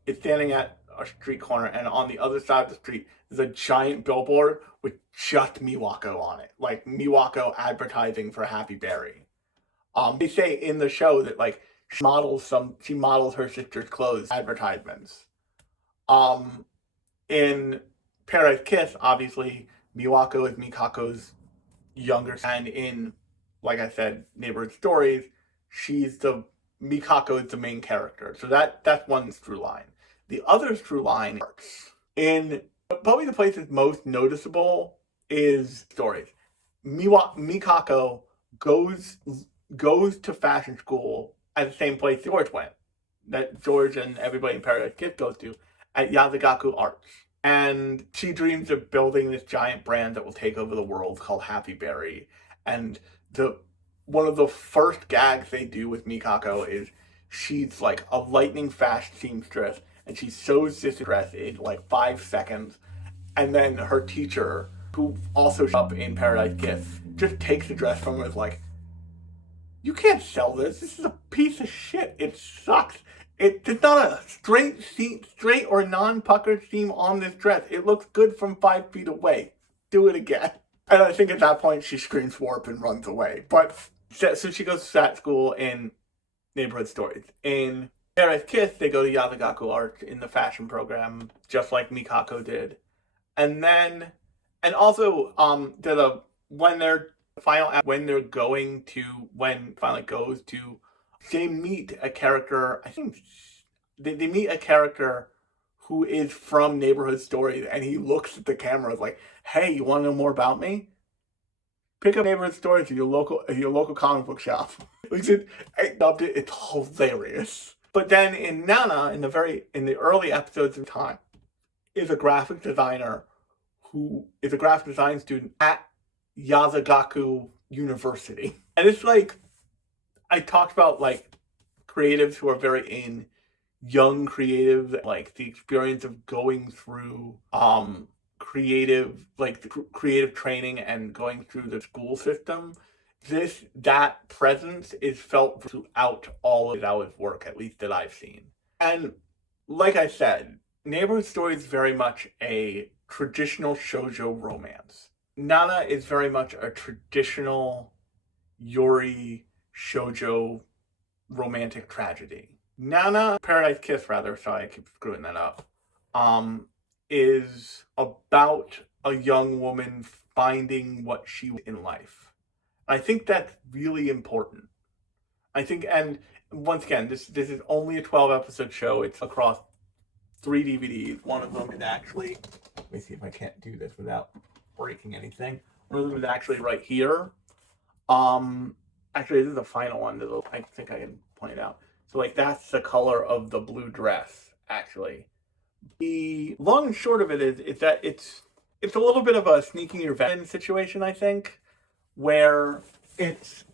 it's standing at a street corner, and on the other side of the street there's a giant billboard with just Miwako on it, like Miwako advertising for Happy Berry. They say in the show that like she models her sister's clothes advertisements. In Paradise Kiss, obviously Miwako is Mikako's younger, and in, like I said, Neighborhood Stories, Mikako is the main character. So that's one through line. The other through line in probably the place that's most noticeable is Stories. Mikako goes to fashion school at the same place George went, that George and everybody in Paradise Kiss goes to, at Yazagaku Arts. And she dreams of building this giant brand that will take over the world called Happy Berry. And one of the first gags they do with Mikako is she's like a lightning fast seamstress, and she sews this dress in like 5 seconds. And then her teacher, who also shows up in Paradise Kiss, just takes the dress from her and is like, "You can't sell this. This is a piece of shit. It sucks. There's not a straight or non-puckered seam on this dress. It looks good from 5 feet away. Do it again." And I think at that point she screams warp and runs away. But so she goes to that school in Neighborhood Stories. In Paradise Kiss, they go to Yazagaku Art in the fashion program, just like Mikako did. And then, and also, when they're when they're going to, when finally goes to, they meet a character, I think, they meet a character who is from Neighborhood Stories, and he looks at the camera like, hey, you want to know more about me? Pick up Neighborhood Stories at your local comic book shop. I loved it. It's hilarious. But then in Nana, in the early episodes of time, is a graphic designer who is a graphic design student at Yazagaku University. And it's like, I talked about like creatives who are very in young creatives, like the experience of going through creative training and going through the school system. That presence is felt throughout all of Yazawa's work, at least that I've seen. And like I said, Neighborhood Story is very much a traditional shoujo romance. Nana is very much a traditional Yuri shoujo romantic tragedy. Nana, Paradise Kiss rather, sorry I keep screwing that up, is about a young woman finding what she wants in life. I think that's really important. I think, and once again, this is only a 12-episode show. It's across 3 DVDs. One of them is actually, let me see if I can't do this without breaking anything. One of them is actually right here. Actually, this is the final one that I think I can point out. So, like, that's the color of the blue dress, actually. The long and short of it is that it's a little bit of a sneaking your venom situation, I think, where it's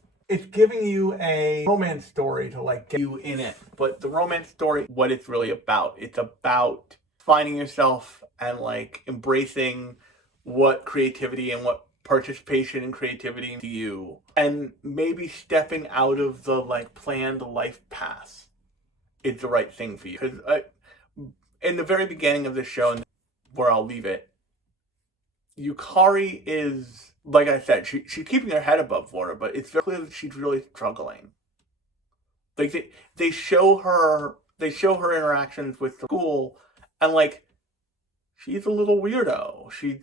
giving you a romance story to like get you in it. But the romance story, what it's really about, it's about finding yourself and like embracing what creativity and what participation in creativity to you, and maybe stepping out of the like planned life path is the right thing for you. Because in the very beginning of the show, where I'll leave it, Yukari is, like I said, she's keeping her head above water, but it's very clear that she's really struggling. Like they show her interactions with the school, and like she's a little weirdo. She's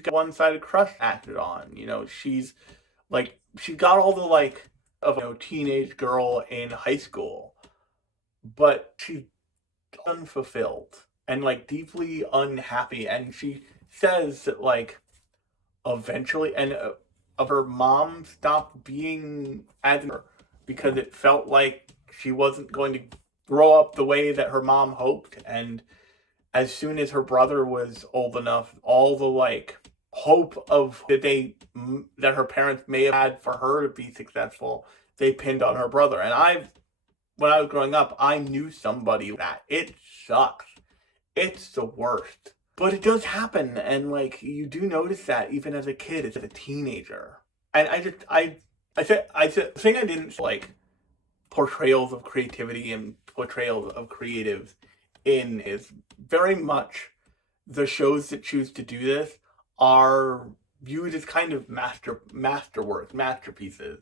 got one-sided crush acted on. She's got all the like of teenage girl in high school, but she's unfulfilled and like deeply unhappy, and she says that like eventually, and of her mom stopped being as her because it felt like she wasn't going to grow up the way that her mom hoped. And as soon as her brother was old enough, all the like hope of that her parents may have had for her to be successful, they pinned on her brother. And when I was growing up, I knew somebody that it sucks. It's the worst. But it does happen, and like you do notice that even as a kid, as a teenager. And the thing I didn't like portrayals of creativity and portrayals of creatives in is very much the shows that choose to do this are viewed as kind of masterworks, masterpieces.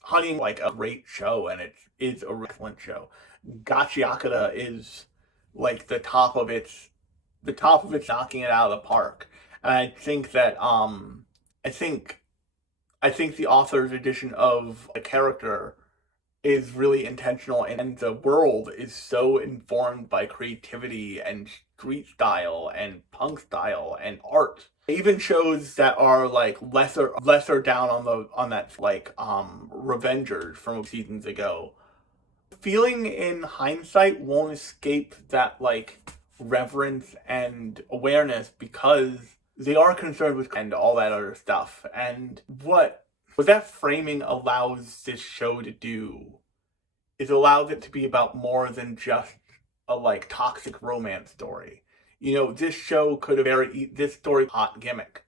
Honey, like a great show, and it is a excellent show. Gachiakata is like the top of its knocking it out of the park. And I think that I think the author's edition of a character is really intentional, and the world is so informed by creativity and street style and punk style and art. Even shows that are like lesser down on that like Revengers from seasons ago. Feeling in hindsight won't escape that like reverence and awareness, because they are concerned with and all that other stuff. And what that framing allows this show to do is allows it to be about more than just a like toxic romance story. This show could have this story hot gimmick,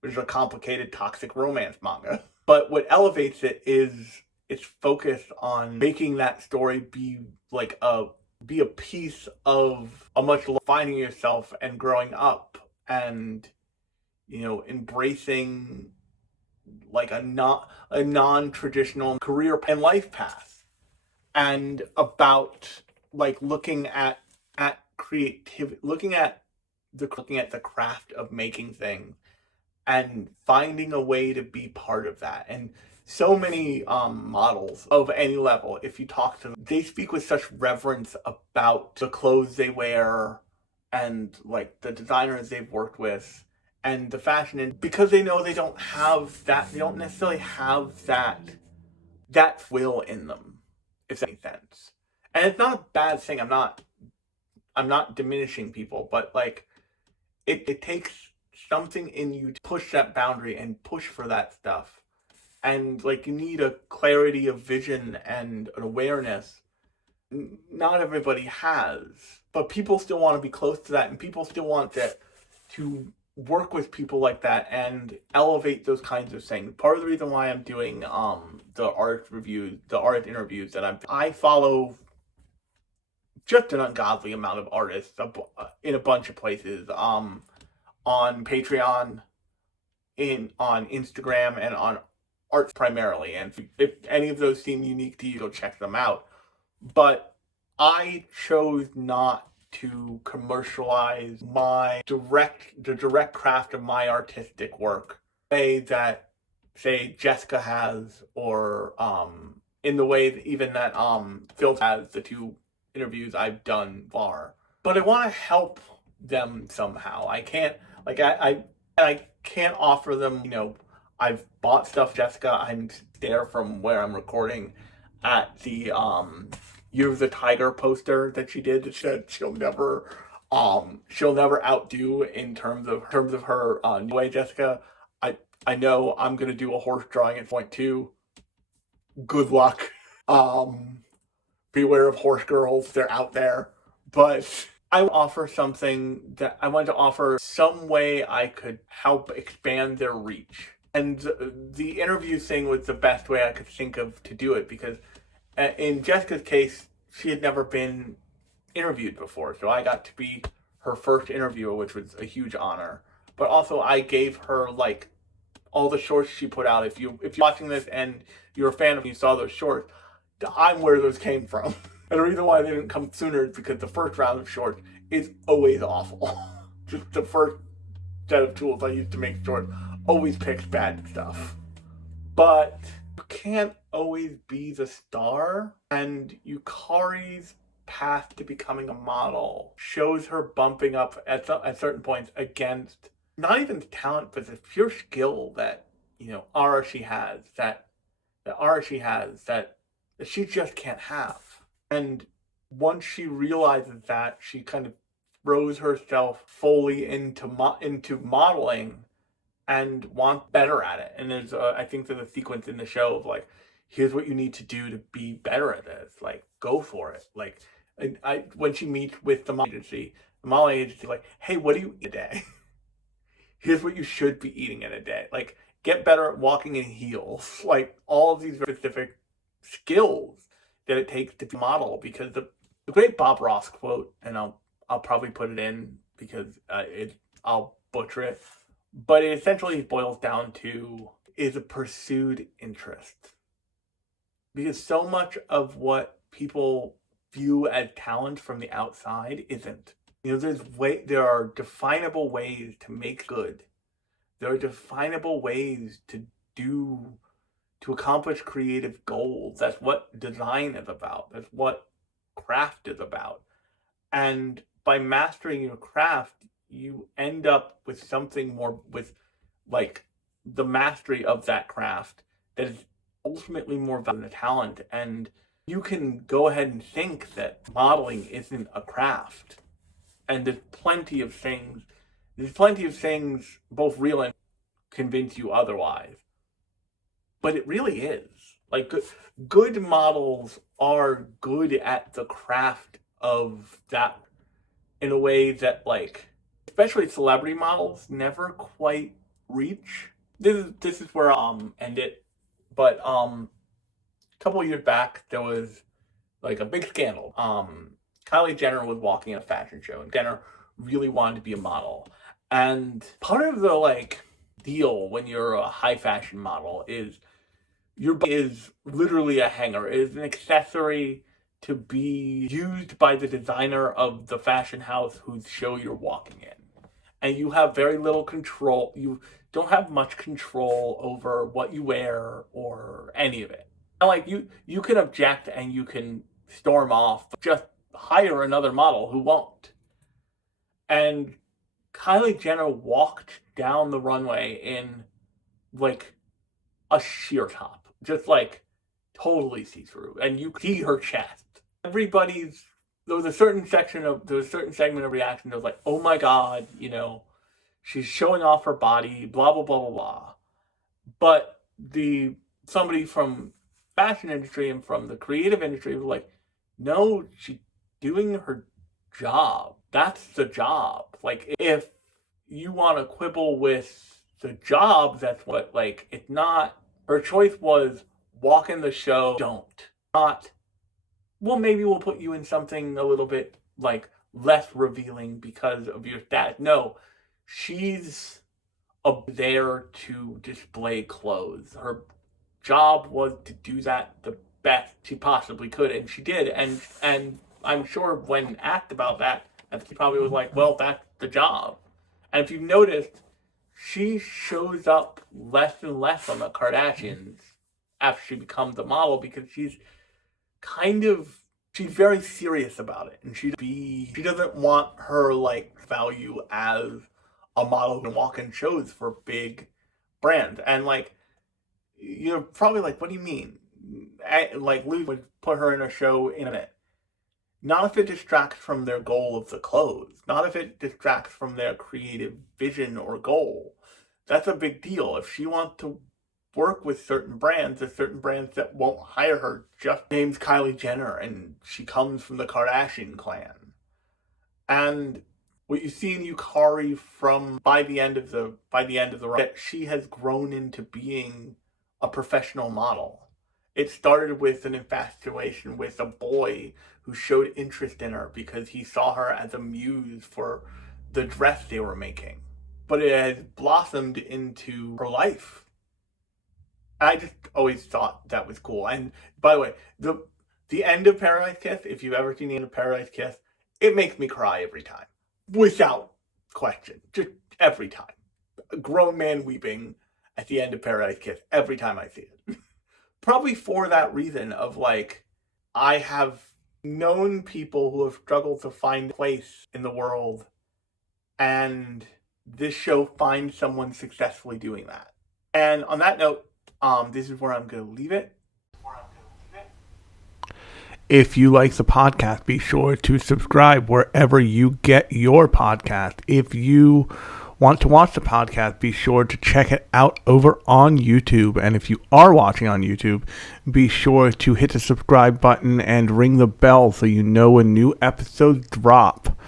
which is a complicated toxic romance manga. But what elevates it is its focus on making that story be a piece of a much finding yourself and growing up, and embracing like a non-traditional career and life path. and about like looking at creativity, looking at the craft of making things and finding a way to be part of that. And so many models of any level, if you talk to them, they speak with such reverence about the clothes they wear and like the designers they've worked with and the fashion, and because they know they don't necessarily have that will in them, if that makes sense. And it's not a bad thing. I'm not diminishing people, but like it takes something in you to push that boundary and push for that stuff. And like you need a clarity of vision and an awareness not everybody has, but people still want to be close to that, and people still want to work with people like that and elevate those kinds of things. Part of the reason why I'm doing the art reviews, the art interviews that I follow just an ungodly amount of artists in a bunch of places, on Patreon, on Instagram, and on art primarily. And if any of those seem unique to you, go check them out. But I chose not to commercialize the direct craft of my artistic work way that, say, Jessica has, or in the way that even that Phil has, the two interviews I've done far. But I want to help them somehow. I can't, like, I can't offer them, I've bought stuff, Jessica. I'm there from where I'm recording at the Year of the Tiger poster that she did. That said she'll never outdo in terms of her new way, Jessica. I know I'm gonna do a horse drawing at point two. Good luck. Beware of horse girls, they're out there. But I wanted to offer some way I could help expand their reach. And the interview thing was the best way I could think of to do it, because in Jessica's case, she had never been interviewed before. So I got to be her first interviewer, which was a huge honor. But also I gave her like all the shorts she put out. If you're watching this and you're a fan of, you saw those shorts, I'm where those came from. And the reason why they didn't come sooner is because the first round of shorts is always awful. Just the first set of tools I used to make shorts always picks bad stuff. But you can't always be the star, and Yukari's path to becoming a model shows her bumping up at certain points against not even the talent, but the pure skill that Arashi has, that she just can't have. And once she realizes that, she kind of throws herself fully into modeling and wants better at it. And I think there's a sequence in the show of like, here's what you need to do to be better at this. Like, go for it. Like, when she meets with the model agency, like, hey, what do you eat a day? Here's what you should be eating in a day. Like, get better at walking in heels. Like, all of these very specific skills that it takes to be a model. Because the great Bob Ross quote, and I'll probably put it in because I'll butcher it, but it essentially boils down to, is a pursued interest. Because so much of what people view as talent from the outside isn't. There are definable ways to make good. There are definable ways to accomplish creative goals. That's what design is about. That's what craft is about. And by mastering your craft, you end up with something more, with like the mastery of that craft that is ultimately more valuable than the talent. And you can go ahead and think that modeling isn't a craft. And there's plenty of things, both real and convince you otherwise. But it really is. Like, good models are good at the craft of that in a way that, like, especially celebrity models never quite reach. This is where I'll end it. But a couple of years back, there was like a big scandal. Kylie Jenner was walking in a fashion show, and Jenner really wanted to be a model. And part of the like deal when you're a high fashion model is Your body is literally a hanger. It is an accessory to be used by the designer of the fashion house whose show you're walking in. And you have very little control. You don't have much control over what you wear or any of it. And like you can object and you can storm off. Just hire another model who won't. And Kylie Jenner walked down the runway in like a sheer top, just like totally see through, and you see her chest. There was a certain segment of reaction that was like, oh my god, she's showing off her body, blah blah blah blah blah. But somebody from fashion industry and from the creative industry was like, no, she's doing her job. That's the job. Like, if you want to quibble with the job, that's what, like, it's not. Her choice was walk in the show, don't. Not, well, maybe we'll put you in something a little bit, like, less revealing because of your status. No, she's there to display clothes. Her job was to do that the best she possibly could, and she did. And I'm sure when asked about that, she probably was like, well, that's the job. And if you've noticed, she shows up less and less on the Kardashians after she becomes a model, because she's very serious about it, and she doesn't want her like value as a model who can walk in shows for big brands. And like, you're probably like, what do you mean? Like, Louis would put her in a show in a minute. Not if it distracts from their goal of the clothes. Not if it distracts from their creative vision or goal. That's a big deal. If she wants to work with certain brands, there's certain brands that won't hire her. Just name's Kylie Jenner, and she comes from the Kardashian clan. And what you see in Yukari by the end of the run, that she has grown into being a professional model. It started with an infatuation with a boy who showed interest in her because he saw her as a muse for the dress they were making. But it has blossomed into her life. I just always thought that was cool. And by the way, the end of Paradise Kiss, if you've ever seen the end of Paradise Kiss, it makes me cry every time. Without question. Just every time. A grown man weeping at the end of Paradise Kiss every time I see it. Probably for that reason of, like, I have known people who have struggled to find a place in the world, and this show finds someone successfully doing that. And on that note, this is where I'm going to leave it. If you like the podcast, be sure to subscribe wherever you get your podcast. If you want to watch the podcast, be sure to check it out over on YouTube. And if you are watching on YouTube, be sure to hit the subscribe button and ring the bell so you know when new episodes drop.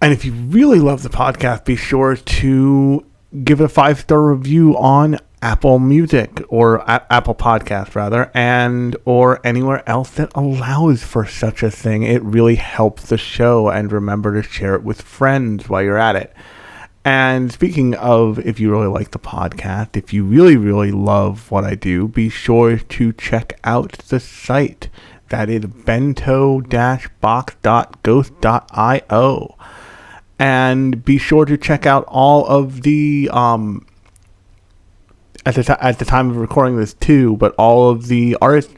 And if you really love the podcast, be sure to give it a 5-star review on Apple Music, or Apple Podcast rather, and or anywhere else that allows for such a thing. It really helps the show, and remember to share it with friends while you're at it. And speaking of, if you really like the podcast, if you really, really love what I do, be sure to check out the site. That is bento-box.ghost.io. And be sure to check out all of the, at the time of recording this too, but all of the artist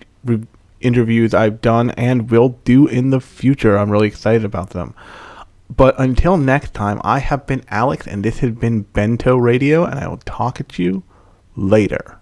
interviews I've done and will do in the future. I'm really excited about them. But until next time, I have been Alex, and this has been Bento Radio, and I will talk at you later.